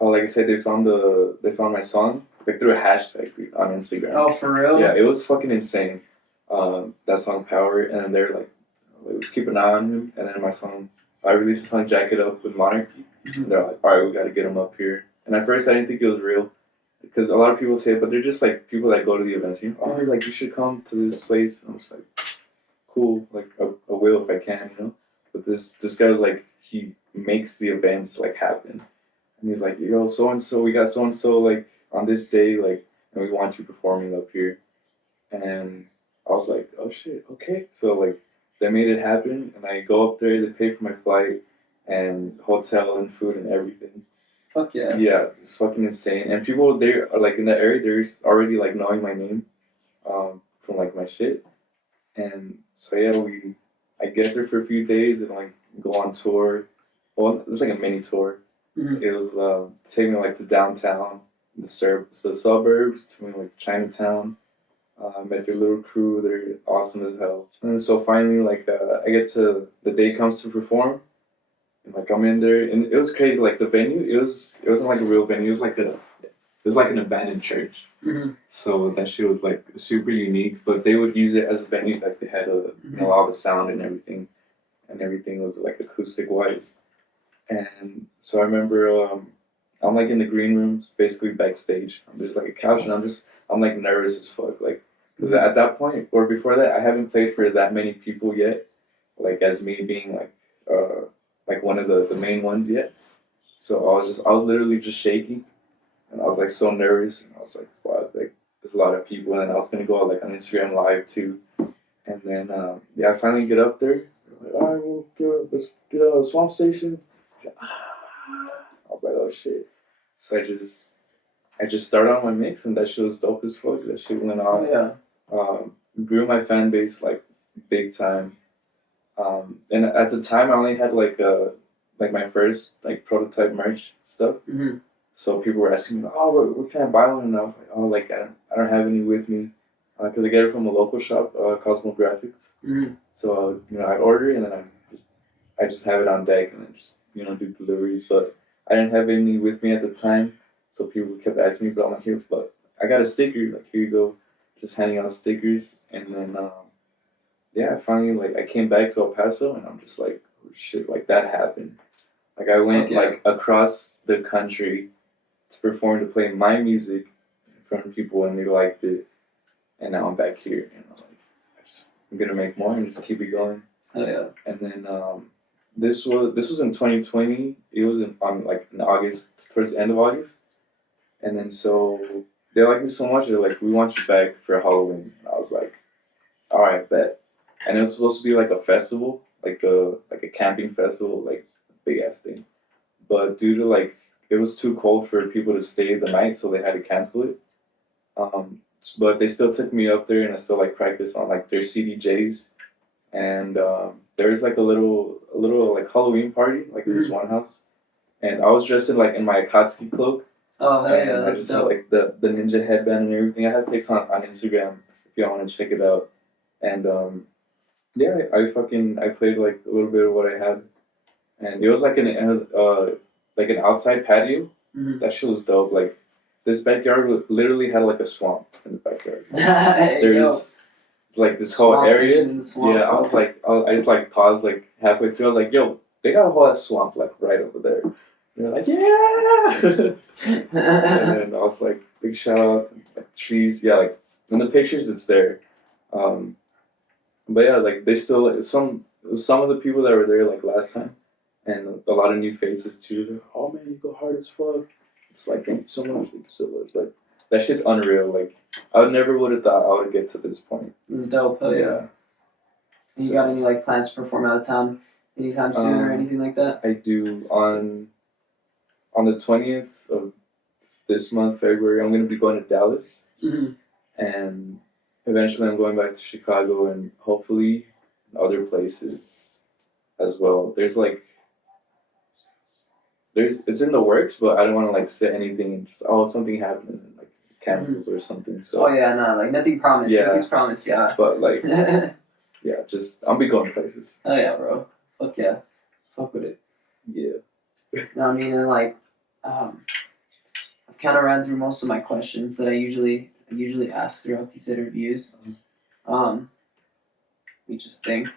I said, they found my song like through a hashtag on Instagram. Oh, for real? Yeah, it was fucking insane. That song Power, and they're like, let's keep an eye on him. And then I released a song Jack It Up with Monarchy. And they're like, all right, we got to get him up here. And at first I didn't think it was real because a lot of people say it, but they're just like people that go to the events. You know, oh, like you should come to this place. And I'm just like, cool, like I will if I can, you know. But this guy was like, he makes the events like happen. And he's like, yo, so and so, we got so and so like on this day, like, and we want you performing up here. And I was like, oh shit, okay. So like, they made it happen, and I go up there. They pay for my flight and hotel and food and everything. Fuck yeah. Yeah, it's fucking insane. And people there are like in that area, they're already like knowing my name, from like my shit. And so yeah, I get there for a few days and like go on tour. Well, it's like a mini tour. Mm-hmm. It was taking me like to downtown, the suburbs, to like Chinatown. Met their little crew. They're awesome as hell. And then so finally, like I get to the day comes to perform, and like I'm in there, and it was crazy. Like the venue, it wasn't like a real venue. It was like an abandoned church. Mm-hmm. So that shit was like super unique. But they would use it as a venue. Like they had all the sound and everything was like acoustic wise. And so I remember I'm like in the green rooms, basically backstage. There's like a couch, and I'm like nervous as fuck, like, because at that point or before that, I haven't played for that many people yet, like as me being like one of the main ones yet. So I was literally just shaking, and I was like so nervous, and I was like, fuck, like there's a lot of people, and I was gonna go out like on Instagram Live too, and then I finally get up there. Like, all right, let's get a Swampstation. I was like, oh shit. So I just started on my mix, and that shit was dope as fuck. That shit went on. Oh, yeah. Grew my fan base like big time. And at the time, I only had like my first like prototype merch stuff. Mm-hmm. So people were asking me, oh, where can I buy one? And I was like, oh, like I don't have any with me, because I get it from a local shop, Cosmo Graphics. Mm-hmm. So I order it, and then I just have it on deck, and then just do deliveries. But I didn't have any with me at the time. So people kept asking me, but I'm like, here, but I got a sticker, like, here you go, just handing out stickers. And then, finally, like, I came back to El Paso, and I'm just like, oh, shit, like, that happened. Like, I went, like, across the country to perform, to play my music in front of people, and they liked it. And now I'm back here, and I'm gonna make more and just keep it going. Oh, yeah. And then, this was in 2020. It was in August, towards the end of August. And then so they liked me so much, they're like, we want you back for Halloween. And I was like, all right, bet. And it was supposed to be like a festival, like a camping festival, like big ass thing. But due to like it was too cold for people to stay the night, so they had to cancel it. But they still took me up there, and I still like practiced on like their CDJs. and there was like a little like Halloween party like in this one house, and I was dressed in like in my Akatsuki cloak. Oh hell yeah, And I that's just had dope. like the ninja headband and everything. I have pics on Instagram if y'all want to check it out. And yeah, I played like a little bit of what I had, and it was like an outside patio. Mm-hmm. That shit was dope. Like this backyard literally had like a swamp in the backyard. Hey, There's like this whole Swampstation area. in the swamp. Yeah, I just like paused like halfway through. I was like, yo, they got a whole ass swamp like right over there. And they're like, yeah. And then I was like, big shout out, like trees. Yeah, like in the pictures, it's there. But yeah, like they still some of the people that were there like last time, and a lot of new faces too. They're, oh man, you go hard as fuck. It's like thank you so much. Thank you so much. Like that shit's unreal. Like I never would have thought I would get to this point. This is dope. Hell yeah. You got any like plans to perform out of town anytime soon or anything like that? I do on the 20th of this month, February. I'm gonna be going to Dallas, and eventually I'm going back to Chicago and hopefully other places as well. It's in the works, but I don't want to like say anything and just something happened and like cancels or something. So oh yeah, no, like nothing promised. Yeah. Nothing's promised, yeah. but like yeah, just I'll be going places. Oh yeah, bro. Fuck yeah. Fuck with it. Yeah. No, I mean, and like, I've kind of ran through most of my questions that I usually ask throughout these interviews. Let me just think.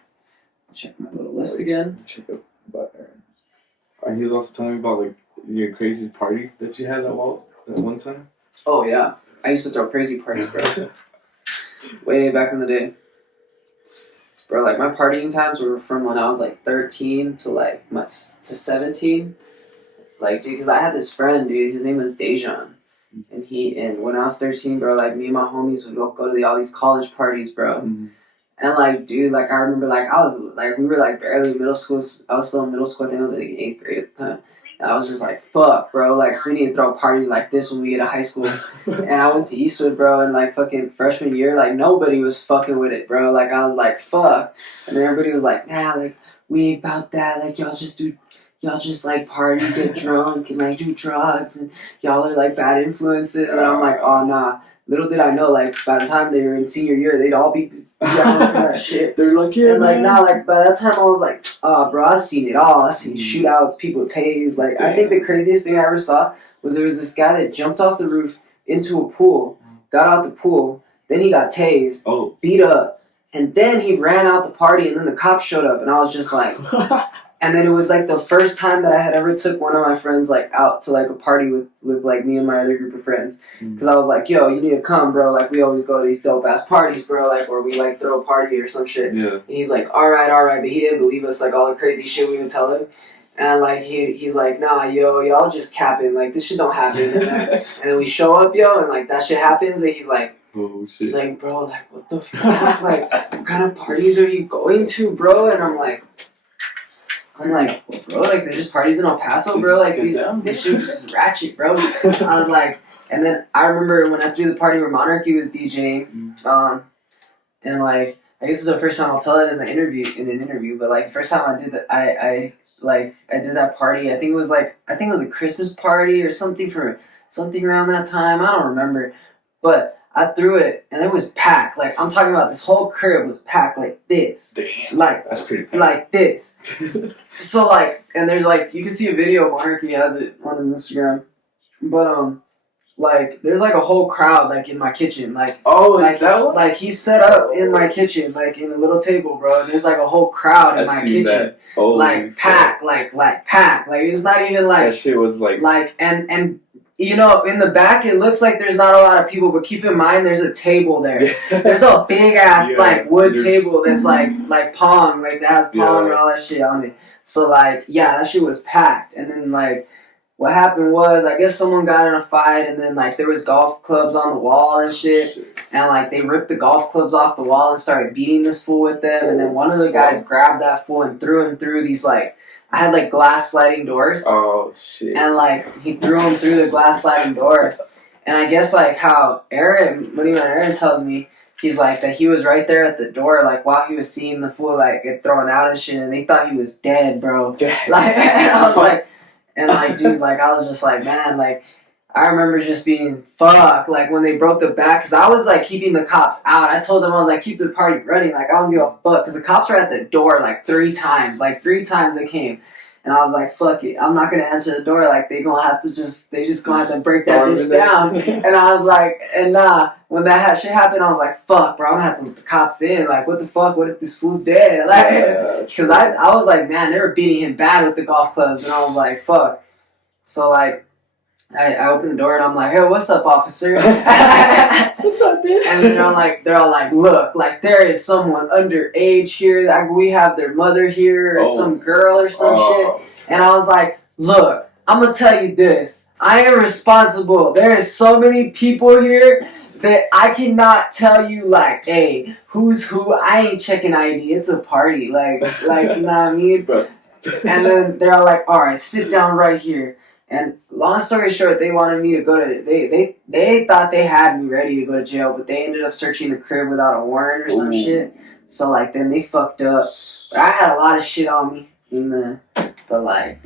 Check my little list again. Check up about Aaron. And he was also telling me about like your crazy party that you had that one time. Oh yeah, I used to throw crazy parties, bro. Way back in the day. Bro, like my partying times were from when I was like 13 to 17. Like, dude, because I had this friend, dude, his name was Dejan. And when I was 13, bro, like me and my homies would go to all these college parties, bro. Mm-hmm. And like, dude, like I remember like we were like barely in middle school. I was still in middle school, I think I was like 8th grade at the time. And I was just like, fuck, bro, like we need to throw parties like this when we get to high school. And I went to Eastwood, bro, and like fucking freshman year, like nobody was fucking with it, bro. Like I was like, fuck. And then everybody was like, nah, like we ain't about that. Like y'all just like party, get drunk, and like do drugs, and y'all are like bad influences. And I'm like, oh nah. Little did I know, like by the time they were in senior year, they'd all be down for that shit. They're like, yeah, and like man. nah, like by that time I was like, bro, I've seen it all. I've seen shootouts, people tased. Like I think the craziest thing I ever saw was there was this guy that jumped off the roof into a pool, got out the pool, then he got tased, beat up, and then he ran out the party, and then the cops showed up, and I was just like. And then it was like the first time that I had ever took one of my friends like out to like a party with like me and my other group of friends. Because I was like, yo, you need to come, bro. Like we always go to these dope ass parties, bro. Like where we like throw a party or some shit. Yeah. And he's like, all right. But he didn't believe us, like all the crazy shit we would tell him. And like he's like, nah, yo, y'all just capping. Like this shit don't happen. And then we show up, yo, and like that shit happens. And he's like, oh, shit. He's like, bro, like what the fuck? Like what kind of parties are you going to, bro? And I'm like, well, bro, like, they're just parties in El Paso, bro. Like, this shit is ratchet, bro. I was like, and then I remember when I threw the party where Monarchy was DJing, and, like, I guess it's the first time I'll tell it in an interview, but, like, first time I did that, I did that party, I think it was a Christmas party or something around that time, I don't remember, but I threw it, and it was packed. Like, I'm talking about this whole crib was packed like this. Damn. Like, that's pretty packed. Like this. So, like, and there's, like, you can see a video, Monarchy has it on his Instagram. But, like, there's, like, a whole crowd, like, in my kitchen. Like, is that one? Like, he's set up in my kitchen, like, in a little table, bro. And there's, like, a whole crowd in my kitchen. Like, packed. Like, packed. Like, it's not even, like... That shit was, like... Like, and you know, in the back, it looks like there's not a lot of people, but keep in mind, there's a table there. There's a big-ass, like, wood table that's, like Pong, like, that has Pong and all that shit on it. So, like, yeah, that shit was packed. And then, like, what happened was, I guess someone got in a fight, and then, like, there was golf clubs on the wall and shit. And, like, they ripped the golf clubs off the wall and started beating this fool with them. And then one of the guys grabbed that fool and threw him through these, like, I had, like, glass sliding doors. Oh, shit. And, like, he threw him through the glass sliding door. And I guess, like, how Aaron tells me he's like that he was right there at the door, like while he was seeing the fool like get thrown out and shit, and they thought he was dead, bro. Like, and I was like, and like, dude, like I was just like, man, like I remember just being fuck, like when they broke the back, because I was like keeping the cops out. I told them I was like, keep the party running, like I don't give a fuck, because the cops were at the door like 3 times, like 3 times they came. And I was like, fuck it, I'm not gonna answer the door. Like they gonna have to they just gonna have to break that bitch down. And I was like, and when that shit happened, I was like, fuck, bro, I'm gonna have to let the cops in. Like, what the fuck? What if this fool's dead? Like, because I was like, man, they were beating him bad with the golf clubs, and I was like, fuck. So like, I opened the door and I'm like, hey, what's up, officer? What's up, dude? And they're all like, look, like there is someone underage here. Like we have their mother here, or some girl or some shit. And I was like, look, I'm gonna tell you this. I am responsible. There is so many people here that I cannot tell you like, hey, who's who. I ain't checking ID. It's a party. Like, you know what I mean? And then they're all like, all right, sit down right here. And long story short, they wanted me to go to they thought they had me ready to go to jail, but they ended up searching the crib without a warrant or some shit. So like then they fucked up. But I had a lot of shit on me but like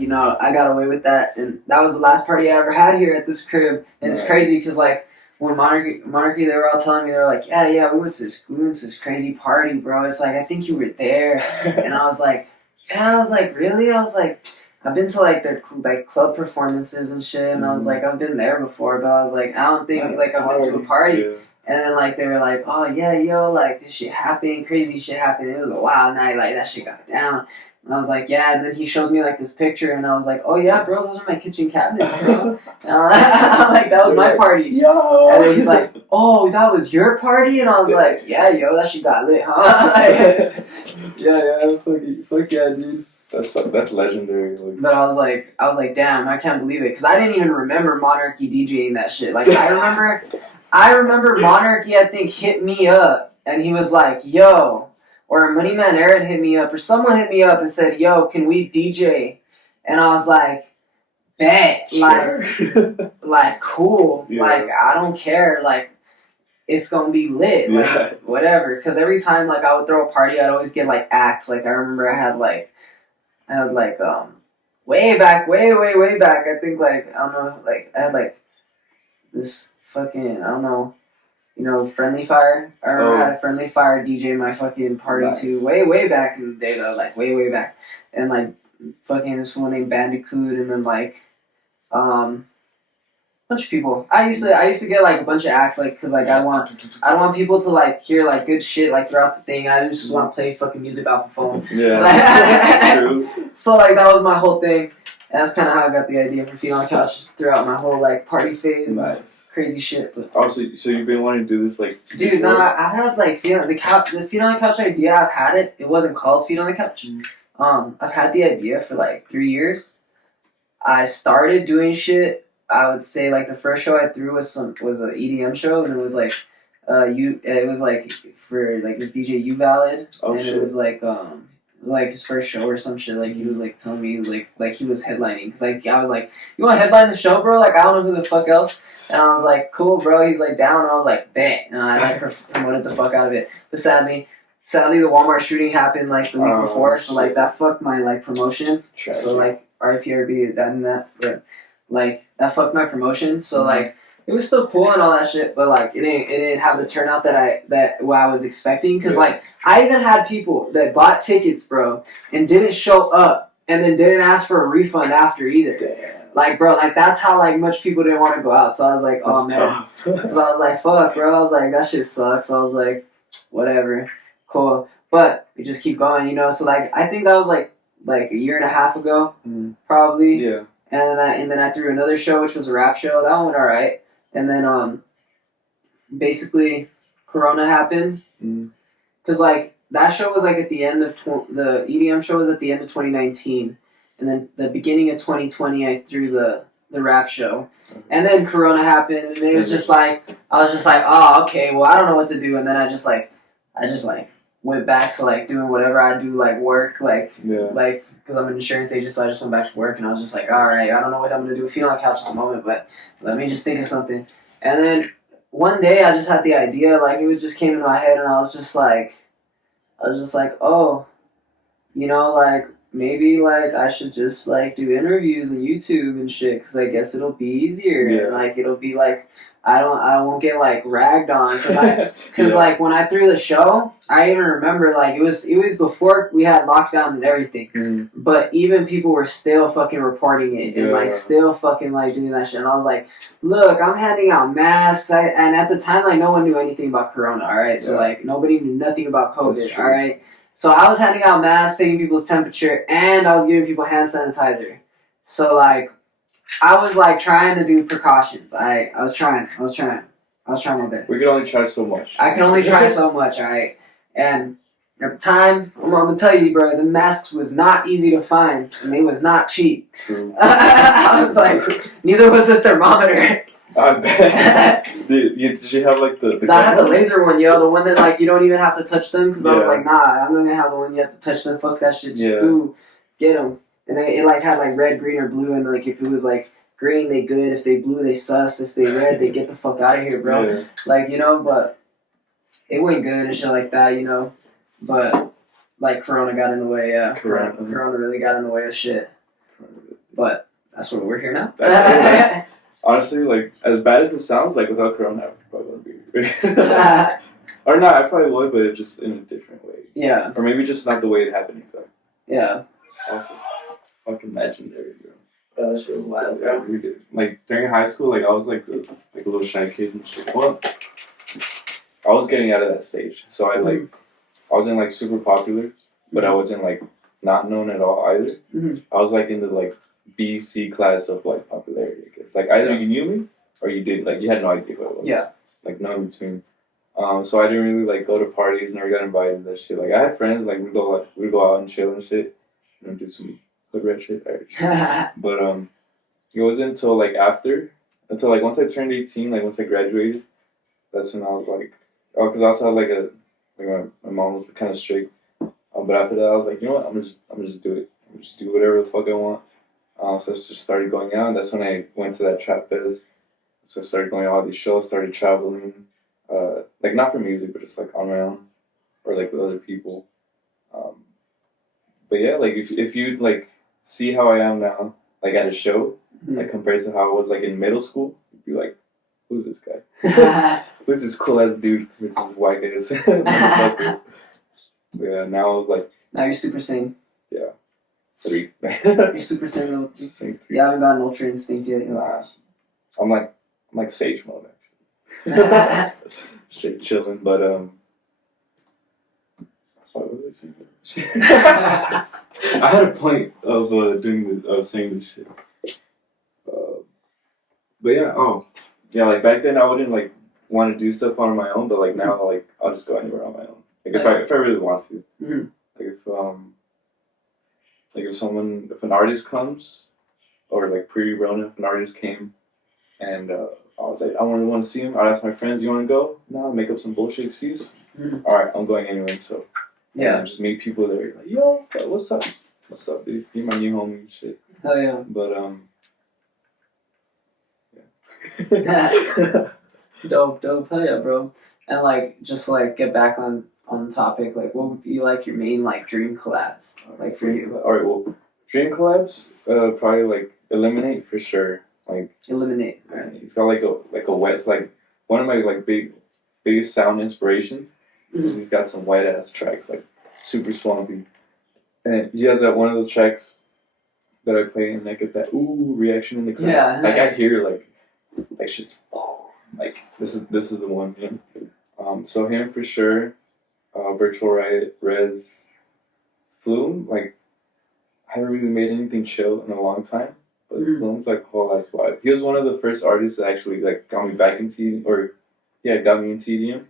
you know, I got away with that, and that was the last party I ever had here at this crib. And it's crazy because like when Monarchy, they were all telling me, they were like, yeah, we went to this crazy party, bro. It's like I think you were there, and I was like, yeah, I was like, really? I was like, I've been to like their like club performances and shit, and I was like, I've been there before, but I was like, I don't think like I've been to a party. Yeah. And then like they were like, oh yeah, yo, like this shit happened, crazy shit happened. It was a wild night, like that shit got down. And I was like, yeah. And then he shows me like this picture, and I was like, oh yeah, bro, those are my kitchen cabinets, bro. And I'm like, that was my party. Yo. And then he's like, oh, that was your party, and I was like, yeah, yo, that shit got lit, huh? yeah, fuck yeah, dude. That's legendary. Like. But I was like, damn, I can't believe it, because I didn't even remember Monarchy DJing that shit. Like I remember Monarchy, I think, hit me up, and he was like, yo, or Moneyman Aaron hit me up, or someone hit me up and said, yo, can we DJ? And I was like, bet, Sure. like cool, Yeah. like I don't care, like it's gonna be lit, like whatever. Because every time like I would throw a party, I'd always get like acts. Like I remember I had way back, I think like, I don't know, like I had like this fucking, I don't know, you know, Friendly Fire. I remember I had a Friendly Fire DJ my fucking party too, way back in the day though, like way back. And like fucking this one named Bandicoot, and then like bunch of people. I used to get like a bunch of acts, like, cause like I don't want people to like hear like good shit like throughout the thing. I just want to play fucking music off the phone. Yeah. True. So like that was my whole thing. And that's kind of how I got the idea for Feetondacouch throughout my whole like party phase. Nice. Crazy shit. But also, so you've been wanting to do this like. Dude, no, I've had like the Feetondacouch idea. I've had it. It wasn't called Feetondacouch. I've had the idea for like 3 years. I started doing shit. I would say like the first show I threw was an EDM show, and it was like it was like for like this DJ U Valid, and shit. It was like his first show or some shit. Like he was like telling me like he was headlining, because like I was like, you want to headline the show, bro? Like I don't know who the fuck else. And I was like, cool, bro. He's like down, and I was like, bet. And I like promoted the fuck out of it. But sadly the Walmart shooting happened like the week before, so like that fucked my like promotion. Tragic. So like RIPRB that and that, but like that fucked my promotion. So like it was still cool and all that shit, but like it didn't have the turnout that I was expecting. Because like I even had people that bought tickets, bro, and didn't show up, and then didn't ask for a refund after either. Damn. Like, bro, like that's how like much people didn't want to go out. So I was like, oh man, because I was like, fuck, bro. I was like, that shit sucks. So I was like, whatever, cool. But we just keep going, you know. So like I think that was like a year and a half ago, probably. Yeah. And then I threw another show, which was a rap show. That one went alright. And then basically Corona happened, because like that show was like at the end of the EDM show was at the end of 2019, and then the beginning of 2020 I threw the rap show, and then Corona happened, and it was just like I was just like, oh okay, well I don't know what to do, and then I just went back to like doing whatever I do, like work, like because I'm an insurance agent, so I just went back to work, and I was just like, all right, I don't know what I'm gonna do with Feetondacouch at the moment, but let me just think of something. And then one day I just had the idea, like it was just came in my head, and I was just like, oh, you know, like maybe like I should just like do interviews on YouTube and shit, because I guess it'll be easier, and like it'll be like I won't get like ragged on, because like when I threw the show, I even remember like it was before we had lockdown and everything, but even people were still fucking reporting it and like still fucking like doing that shit, and I was like, look, I'm handing out masks, and at the time like no one knew anything about Corona, all right, so like nobody knew nothing about COVID, all right. So I was handing out masks, taking people's temperature, and I was giving people hand sanitizer. So like, I was like trying to do precautions. I was trying my best. We could only try so much. I can only try so much, alright? And at the time, I'm gonna tell you, bro, the masks was not easy to find, and they was not cheap. True. I was like, neither was the thermometer. I bet. Did you have like the I had the laser one, yo, the one that like you don't even have to touch them, because I was like, nah, I'm not gonna have the one you have to touch them. Fuck that shit. Just do get them. And it like had like red, green, or blue, and like if it was like green, they good. If they blue, they sus. If they red, they get the fuck out of here, bro. Yeah. Like, you know, but it went good and shit like that, you know. But like Corona got in the way. Yeah, Corona really got in the way of shit. But that's why we're here now. That's honestly, like, as bad as it sounds, like, without Corona, I probably wouldn't be here. Or not, I probably would, but just in a different way. Yeah. Or maybe just not the way it happened. So. Yeah. Awesome. Fucking legendary, bro. Oh, that shit was wild, bro. Like, during high school, like, I was, like, a little shy kid and shit. Well, I was getting out of that stage. So I wasn't, like, super popular, but I wasn't, like, not known at all either. Mm-hmm. I was, like, in the, like, B, C class of, like, popularity, I guess. Like, either you knew me, or you didn't. Like, you had no idea who I was. Yeah. Like, no in between. So I didn't really, like, go to parties, never got invited to that shit. Like, I had friends, like, we'd go out and chill and shit, and do some hood rat shit. But, it wasn't until, like, once I turned 18, like, once I graduated, that's when I was, like, because I also had, like, my mom was kind of strict. But after that, I was like, you know what, I'm gonna just do it. I'm gonna just do whatever the fuck I want. So I just started going out, and that's when I went to that trap fest. So I started going to all these shows, started traveling, like not for music, but just like on my own, or like with other people. But yeah, like if you like see how I am now, like at a show, like compared to how I was like in middle school, you'd be like, who's this guy? Who's this cool ass dude with his white ass? Yeah, now like. Now you're Super Saiyan. Yeah. 3. You're Super Saiyan level 3. You haven't gotten Ultra Instinct yet. Nah. I'm like Sage mode actually. Straight chilling, but what was I saying? I had a point of saying this shit. But yeah, like back then I wouldn't like want to do stuff on my own, but like now like I'll just go anywhere on my own. Like if I really want to. Mm-hmm. Like if an artist comes, or like pre-Rona, if an artist came, and I was like, I want to see him. I'd ask my friends, you want to go? No, make up some bullshit excuse. Mm-hmm. All right, I'm going anyway. So yeah, just meet people there. Like, yo, what's up? What's up, dude? You're my new homie and shit. Hell yeah. But yeah. Dope. Hell yeah, bro. And like, just like get back on the topic, like what would be like your main like dream collabs, like for you? Alright, well, dream collabs, probably like Eliminate for sure. Like Eliminate, alright. He's got like a wet, it's like one of my like biggest sound inspirations. Mm-hmm. He's got some wet ass tracks, like super swampy, and he has that one of those tracks that I play and I get that ooh reaction in the crowd. Yeah, like I hear like shit's like this is the one, you know? So him for sure. Virtual Res, Flume, like I haven't really made anything chill in a long time, but Flume's like whole ass vibe. He was one of the first artists that actually like got me back into got me into EDM.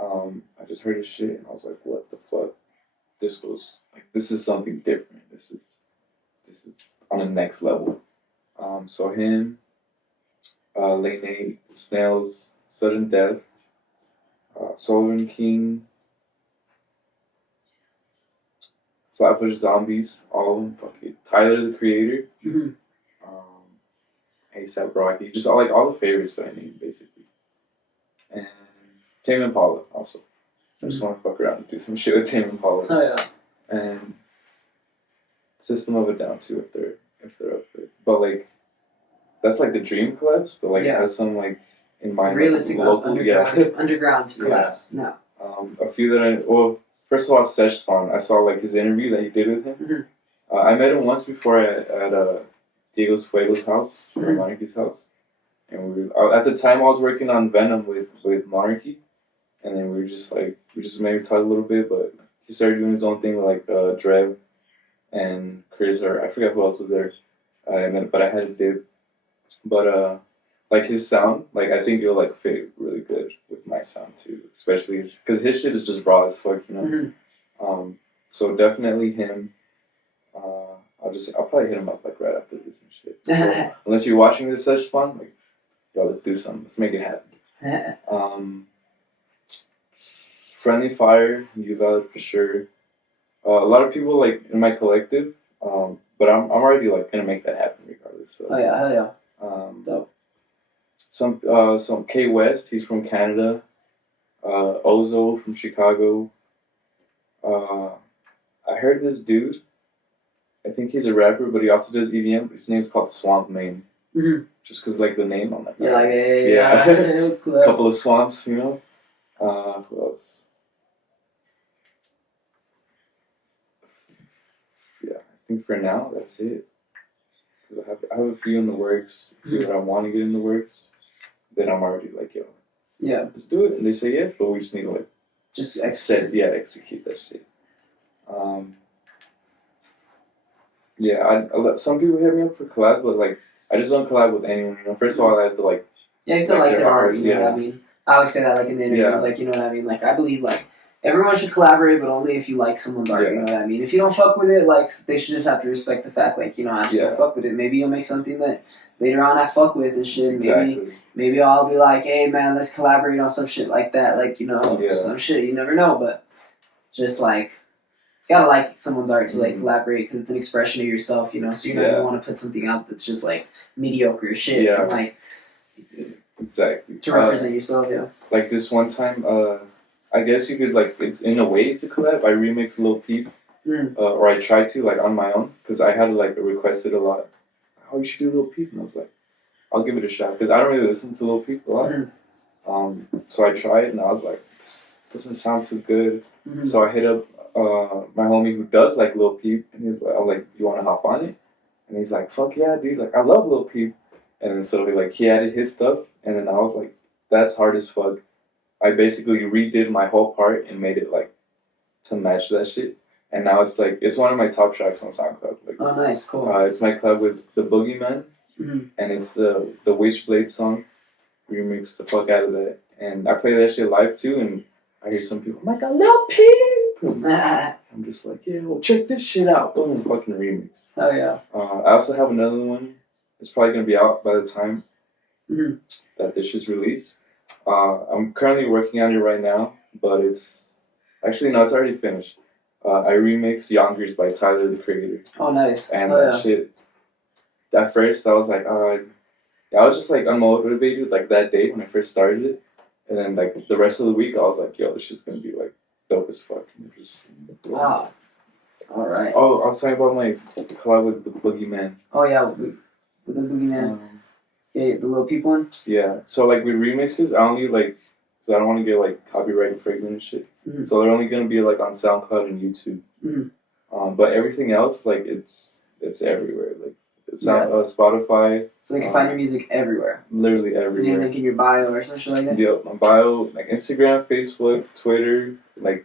I just heard his shit and I was like, what the fuck? This is something different. This is on the next level. So him, Late 8, Snails, Sudden Death, Sovereign King, Flatbush Zombies, all of them. Fucking Tyler the Creator, ASAP Rocky, just all the favorites that I named basically. and Tame Impala also. I just want to fuck around and do some shit with Tame Impala. Oh yeah. And System of a Down too, if they're up there. But like, that's like the dream collabs. But like, Yeah. I have some like in mind, Realistic like, local, underground collabs. No. A few that first of all, Sesh Spawn. I saw like his interview that he did with him. Mm-hmm. I met him once before at Diego's Fuego's house, or Mhm. Monarchy's house, and at the time I was working on Venom with Monarchy, and then we just maybe talked a little bit, but he started doing his own thing with like Drev and Chris, or I forgot who else was there, but I had a dip, but like his sound, like I think it'll like fit really good with my sound too, especially because his shit is just raw as fuck, you know. Mm-hmm. So definitely him. I'll probably hit him up like right after this and shit. So, unless you're watching this Sesh Spawn, like, yo, let's do something. Let's make it happen. Friendly Fire, you valid for sure. A lot of people like in my collective, but I'm already like gonna make that happen regardless. So. Oh yeah, hell yeah. Dope. Some K West, he's from Canada. Ozo from Chicago. I heard this dude. I think he's a rapper, but he also does EDM. His name's called Swampstation. Mm-hmm. Just because, like, the name, I'm like, Yeah, yeah. It was cool. A couple of swamps, you know. Who else? Yeah, I think for now that's it. 'Cause I have a few in the works. A few that I want to get in the works. Then I'm already like, yo, yeah, let's do it. And they say yes, but we just need to like just execute that shit. Yeah, some people hit me up for collab, but like I just don't collab with anyone. You know, first of all, I have to like. Yeah, you have to like their art. You know yeah. what I mean? I always say that like in the interviews, like you know what I mean. Like I believe like everyone should collaborate, but only if you like someone's art. You know what I mean? If you don't fuck with it, like they should just have to respect the fact, like you know, I just don't fuck with it. Maybe you'll make something that later on I fuck with and shit. Exactly. Maybe I'll be like, hey man, let's collaborate on some shit like that. Like you know, some shit you never know, but just like. You gotta like someone's art to like collaborate because it's an expression of yourself, you know. So you're not gonna want to put something out that's just like mediocre shit. Yeah. And, like exactly to represent yourself, yeah. Like this one time, I guess you could like in a way it's a collab. I remixed Lil Peep, or I tried to like on my own because I had like requested a lot. Oh, you should do Lil Peep, and I was like, I'll give it a shot because I don't really listen to Lil Peep a lot. So I tried and I was like, this doesn't sound too good. So I hit up. My homie who does like Lil Peep, and he's like, I'm like, you want to hop on it? And he's like, fuck yeah, dude, like I love Lil Peep. And then so he added his stuff, and then I was like, that's hard as fuck. I basically redid my whole part and made it like to match that shit. And now it's like it's one of my top tracks on SoundCloud. Like, oh, nice, cool. It's my collab with the Boogeyman, and it's the Witchblade song. Remix the fuck out of that, and I play that shit live too, and I hear some people, oh my god, Lil Peep. I'm just like, yeah, well, check this shit out. Boom, fucking remix. Oh yeah. I also have another one. It's probably gonna be out by the time that this is released. I'm currently working on it right now, but it's already finished. I remixed Yonkers by Tyler the Creator. Oh, nice. And that shit. At first, I was like, I was just like unmotivated like that day when I first started it, and then like the rest of the week, I was like, yo, this shit's gonna be like. Dope as fuck. Wow. Alright. Oh, I was talking about my collab with the Boogeyman. Oh yeah, with the Boogeyman. Yeah, the Lil Peep one? Yeah. So like with remixes, I only like, so I don't want to get like copyright infringement and shit. So they're only gonna be like on SoundCloud and YouTube. But everything else, like it's everywhere. Like it's on Spotify. So they can find your music everywhere. Literally everywhere. Is your link in your bio or something like that? Yep, my bio, like Instagram, Facebook, Twitter, like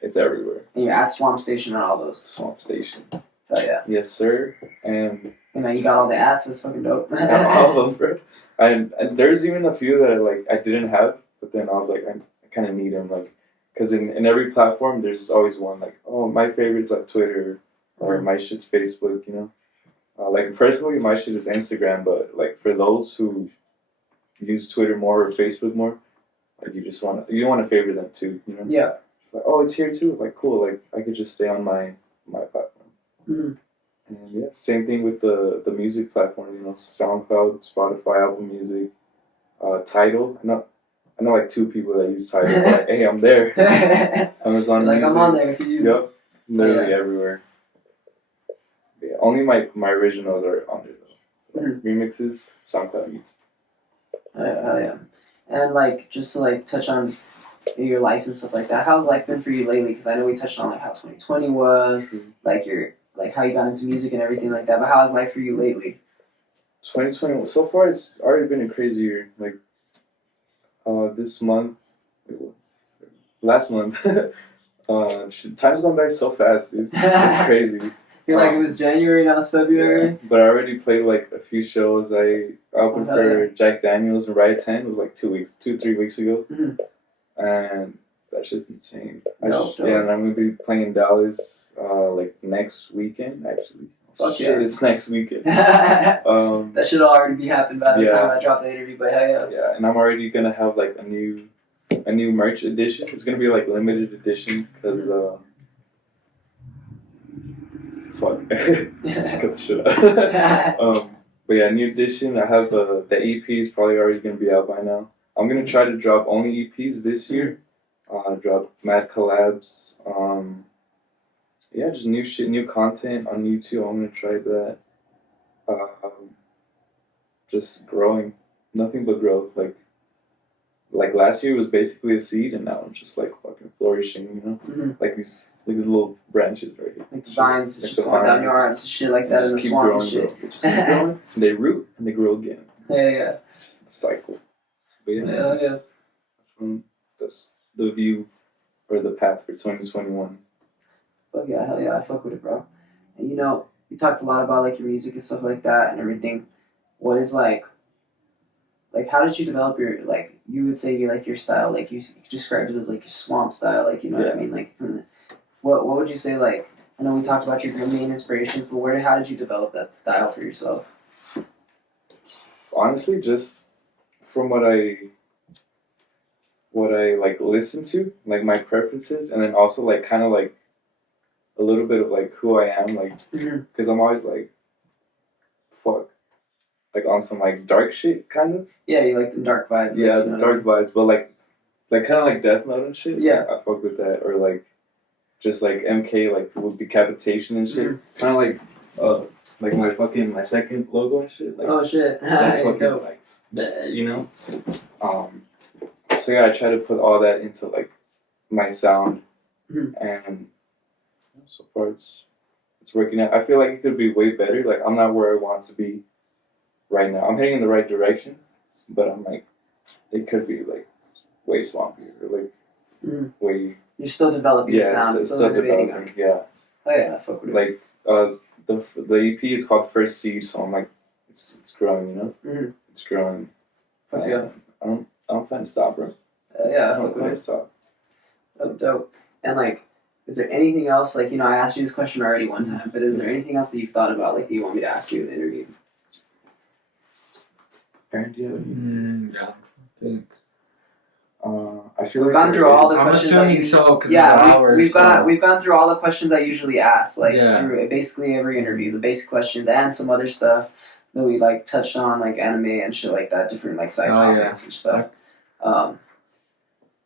it's everywhere. And you're at Swampstation on all those. Swampstation. Oh yeah. Yes, sir. And hey man, you got all the ads. That's fucking dope. all of them, bro. And there's even a few that I didn't have, but then I was like, I kind of need them, like, because in every platform there's always one like, oh, my favorite's like Twitter, or my shit's Facebook, you know. Like personally, my shit is Instagram, but like for those who use Twitter more or Facebook more, like you want to favor them too, you know. Yeah. It's like, oh, it's here too. Like cool. Like I could just stay on my platform. And yeah, same thing with the music platform. You know, SoundCloud, Spotify, Apple Music, Tidal. I know like 2 people that use Tidal. Like, hey, I'm there. Amazon like Music. I'm on there if you use Yep, literally Yeah. everywhere. Yeah, only my originals are on there though. Like, remixes, SoundCloud, YouTube. Oh yeah. And like just to like touch on your life and stuff like that. How's life been for you lately? Because I know we touched on like how 2020 was, like your like how you got into music and everything like that. But how has life for you lately? 2021. So far, it's already been a crazy year. Like this month, last month. Time's gone by so fast, dude. It's crazy. You're like it was January, now it's February. Yeah, but I already played like a few shows. I opened hell for Jack Daniels and Riot 10. It was like 2-3 weeks ago, and that's just insane. Dope. Yeah, and I'm gonna be playing in Dallas like next weekend actually. Fuck Shit, yeah. it's next weekend. That should already be happened by the Yeah. time I drop the interview. But hell yeah. Yeah, and I'm already gonna have like a new merch edition. It's gonna be like limited edition because fuck, just cut the shit out. But yeah, new edition. I have the EP is probably already gonna be out by now. I'm gonna try to drop only EPs this year. Drop mad collabs. Yeah, just new shit, new content on YouTube. I'm gonna try that. Just growing, nothing but growth. Like last year was basically a seed, and now I'm just like fucking flourishing. You know, like these little branches right here. Like the vines Like just the going down vines. your arms and shit like that Just in the keep swamp growing, and shit. bro. They just keep growing. And they root and they grow again. Yeah. Just a cycle. But yeah, Yeah. that's the view or the path for 2021. Fuck yeah, hell yeah, I fuck with it, bro. And you know, we talked a lot about like your music and stuff like that and everything. What is like how did you develop your like you would say your style, like you described it as like your swamp style, like you know what I mean? Like it's in the, what would you say like I know we talked about your main inspirations, but how did you develop that style for yourself? Honestly, just from what I like listen to, like my preferences, and then also like kind of like a little bit of like who I am, like because I'm always like fuck, like on some like dark shit kind of. Yeah, you like the dark vibes. Yeah, like, the dark vibes, but like kind of like Death Note and shit. Yeah. I fuck with that, or like just like MK, like with decapitation and shit. Kind of like my second logo and shit. Like, oh shit, that's fucking dope. like bleh, you know. So yeah, I try to put all that into like my sound, and so far it's working out. I feel like it could be way better. Like I'm not where I want to be right now. I'm heading in the right direction, but I'm like, it could be like way swampier or like way. You're still developing the sound, it's still innovating. Yeah. Oh yeah, fuck with it. Like the EP is called First Seed, so I'm like, it's growing, you know. It's growing. Fuck yeah. I don't plan to stop, bro. Yeah, I don't fuck plan with to it. stop. Dope. And like, is there anything else? Like, you know, I asked you this question already one time, but is there anything else that you've thought about, like, that you want me to ask you in the interview? Aaron, do you have any? Yeah, I think. I feel We've like gone through all the I'm questions. assuming so, because Yeah, we've so. gone through all the questions I usually ask, like Yeah. through basically every interview, the basic questions and some other stuff that we like touched on, like anime and shit like that, different like side topics and stuff.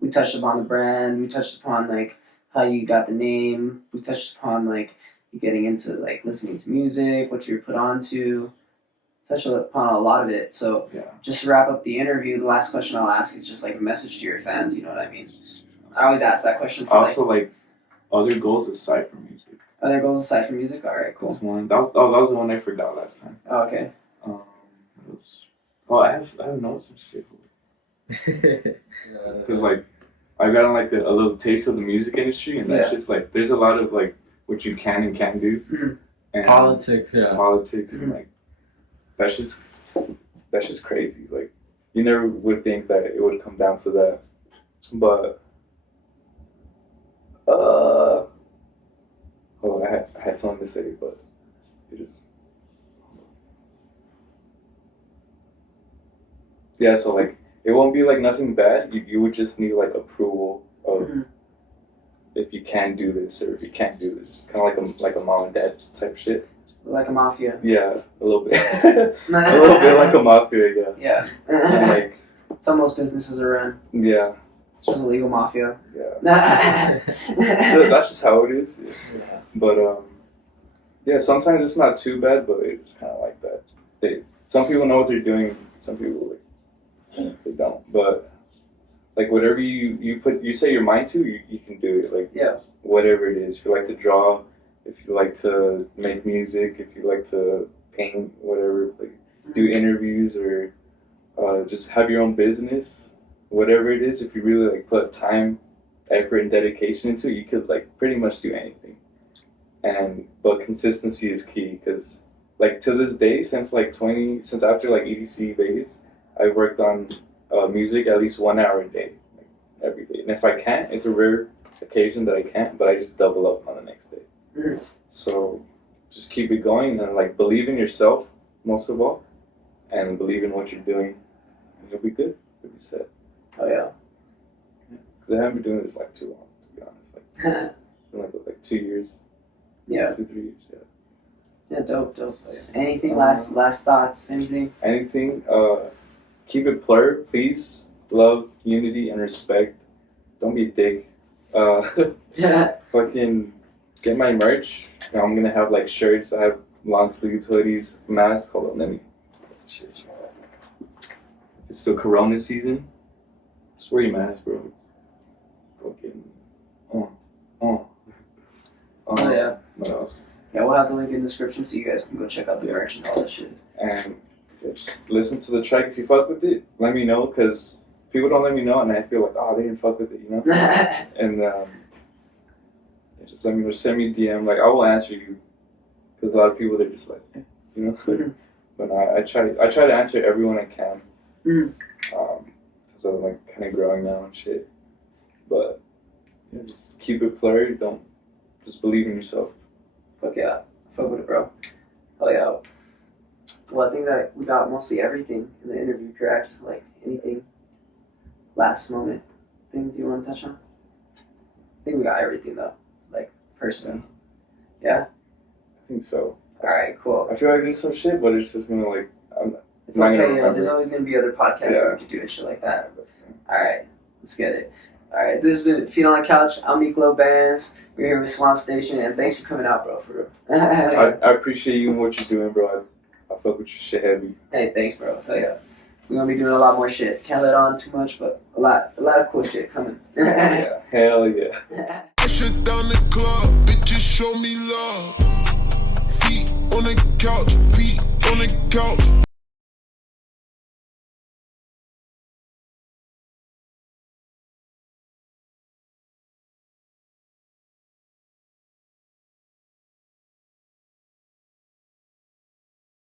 We touched upon the brand. We touched upon like how you got the name. We touched upon like you getting into like listening to music, what you were put on to. Touched upon a lot of it. So Yeah. just to wrap up the interview, the last question I'll ask is just like a message to your fans. You know what I mean? I always ask that question for Also, like other goals aside from music. other goals aside from music. All right, cool. That's one. That was the one I forgot last time. Oh, okay. What else? Oh, I have notes and shit. Because like I've gotten like a little taste of the music industry, and that's just like there's a lot of like what you can and can't do, and Politics, and like that's just crazy. Like you never would think that it would come down to that, but I had something to say, but it just so like. It won't be like nothing bad. You would just need like approval of if you can do this or if you can't do this. It's kind of like a mom and dad type shit. Like a mafia. Yeah, a little bit. A little bit like a mafia, yeah. Yeah. And like That's how most businesses are run. Yeah, It's just a legal mafia. yeah. So that's just how it is. Yeah. But yeah, sometimes it's not too bad, but it's kind of like that. Some people know what they're doing. Some people they don't. But like whatever you set your mind to, you can do it. Like Yeah. whatever it is. If you like to draw, if you like to make music, if you like to paint, whatever, like do interviews or just have your own business, whatever it is. If you really like put time, effort, and dedication into it, you could like pretty much do anything. But consistency is key because like to this day, since after like EDC Vegas, I've worked on music at least 1 hour a day, like, every day. And if I can't, it's a rare occasion that I can't, but I just double up on the next day. Mhm. So just keep it going and like believe in yourself most of all, and believe in what you're doing, and you'll be good. You'll be set. Oh yeah. Because I haven't been doing this like too long, to be honest. Like it's been like 2 years. Yeah. 2-3 years. Yeah. Yeah. Dope. Anything? Last thoughts? Anything? Anything? Keep it blurred, please. Love, unity, and respect. Don't be a dick. Yeah. Fucking get my merch. I'm gonna have like shirts. I have long sleeve hoodies, masks. Hold on, let me. Shit. It's still Corona season. Just wear your mask, bro. Fucking. Oh yeah. What else? Yeah, we'll have the link in the description so you guys can go check out the merch and all that shit. And just listen to the track. If you fuck with it, let me know, because people don't let me know, and I feel like, oh, they didn't fuck with it, you know? And just let me know. Send me a DM. Like, I will answer you, because a lot of people, they're just like, you know? But I try to answer everyone I can. Because I'm like kind of growing now and shit. But yeah, just keep it blurred. Don't just believe in yourself. Fuck yeah. Fuck with it, bro. Hell yeah. Well, I think that we got mostly everything in the interview, correct? Like, anything last moment things you want to touch on? I think we got everything, though. Like, personally. Yeah? I think so. Alright, cool. I feel like there's some shit, but it's just gonna like It's not gonna okay, yeah. remember. There's always going to be other podcasts Yeah. that we could do and shit like that. Alright, let's get it. Alright, this has been Feetondacouch. I'm Miklo Bands. We're here with Swampstation, and thanks for coming out, bro, for real. I appreciate you and what you're doing, bro. I fuck with your shit heavy. Hey, thanks, bro. Hell yeah. We're gonna be doing a lot more shit. Can't let on too much, but a lot of cool shit coming. Yeah, hell yeah. Shut down the club, bitches show me love. Feet on the couch, feet on the couch.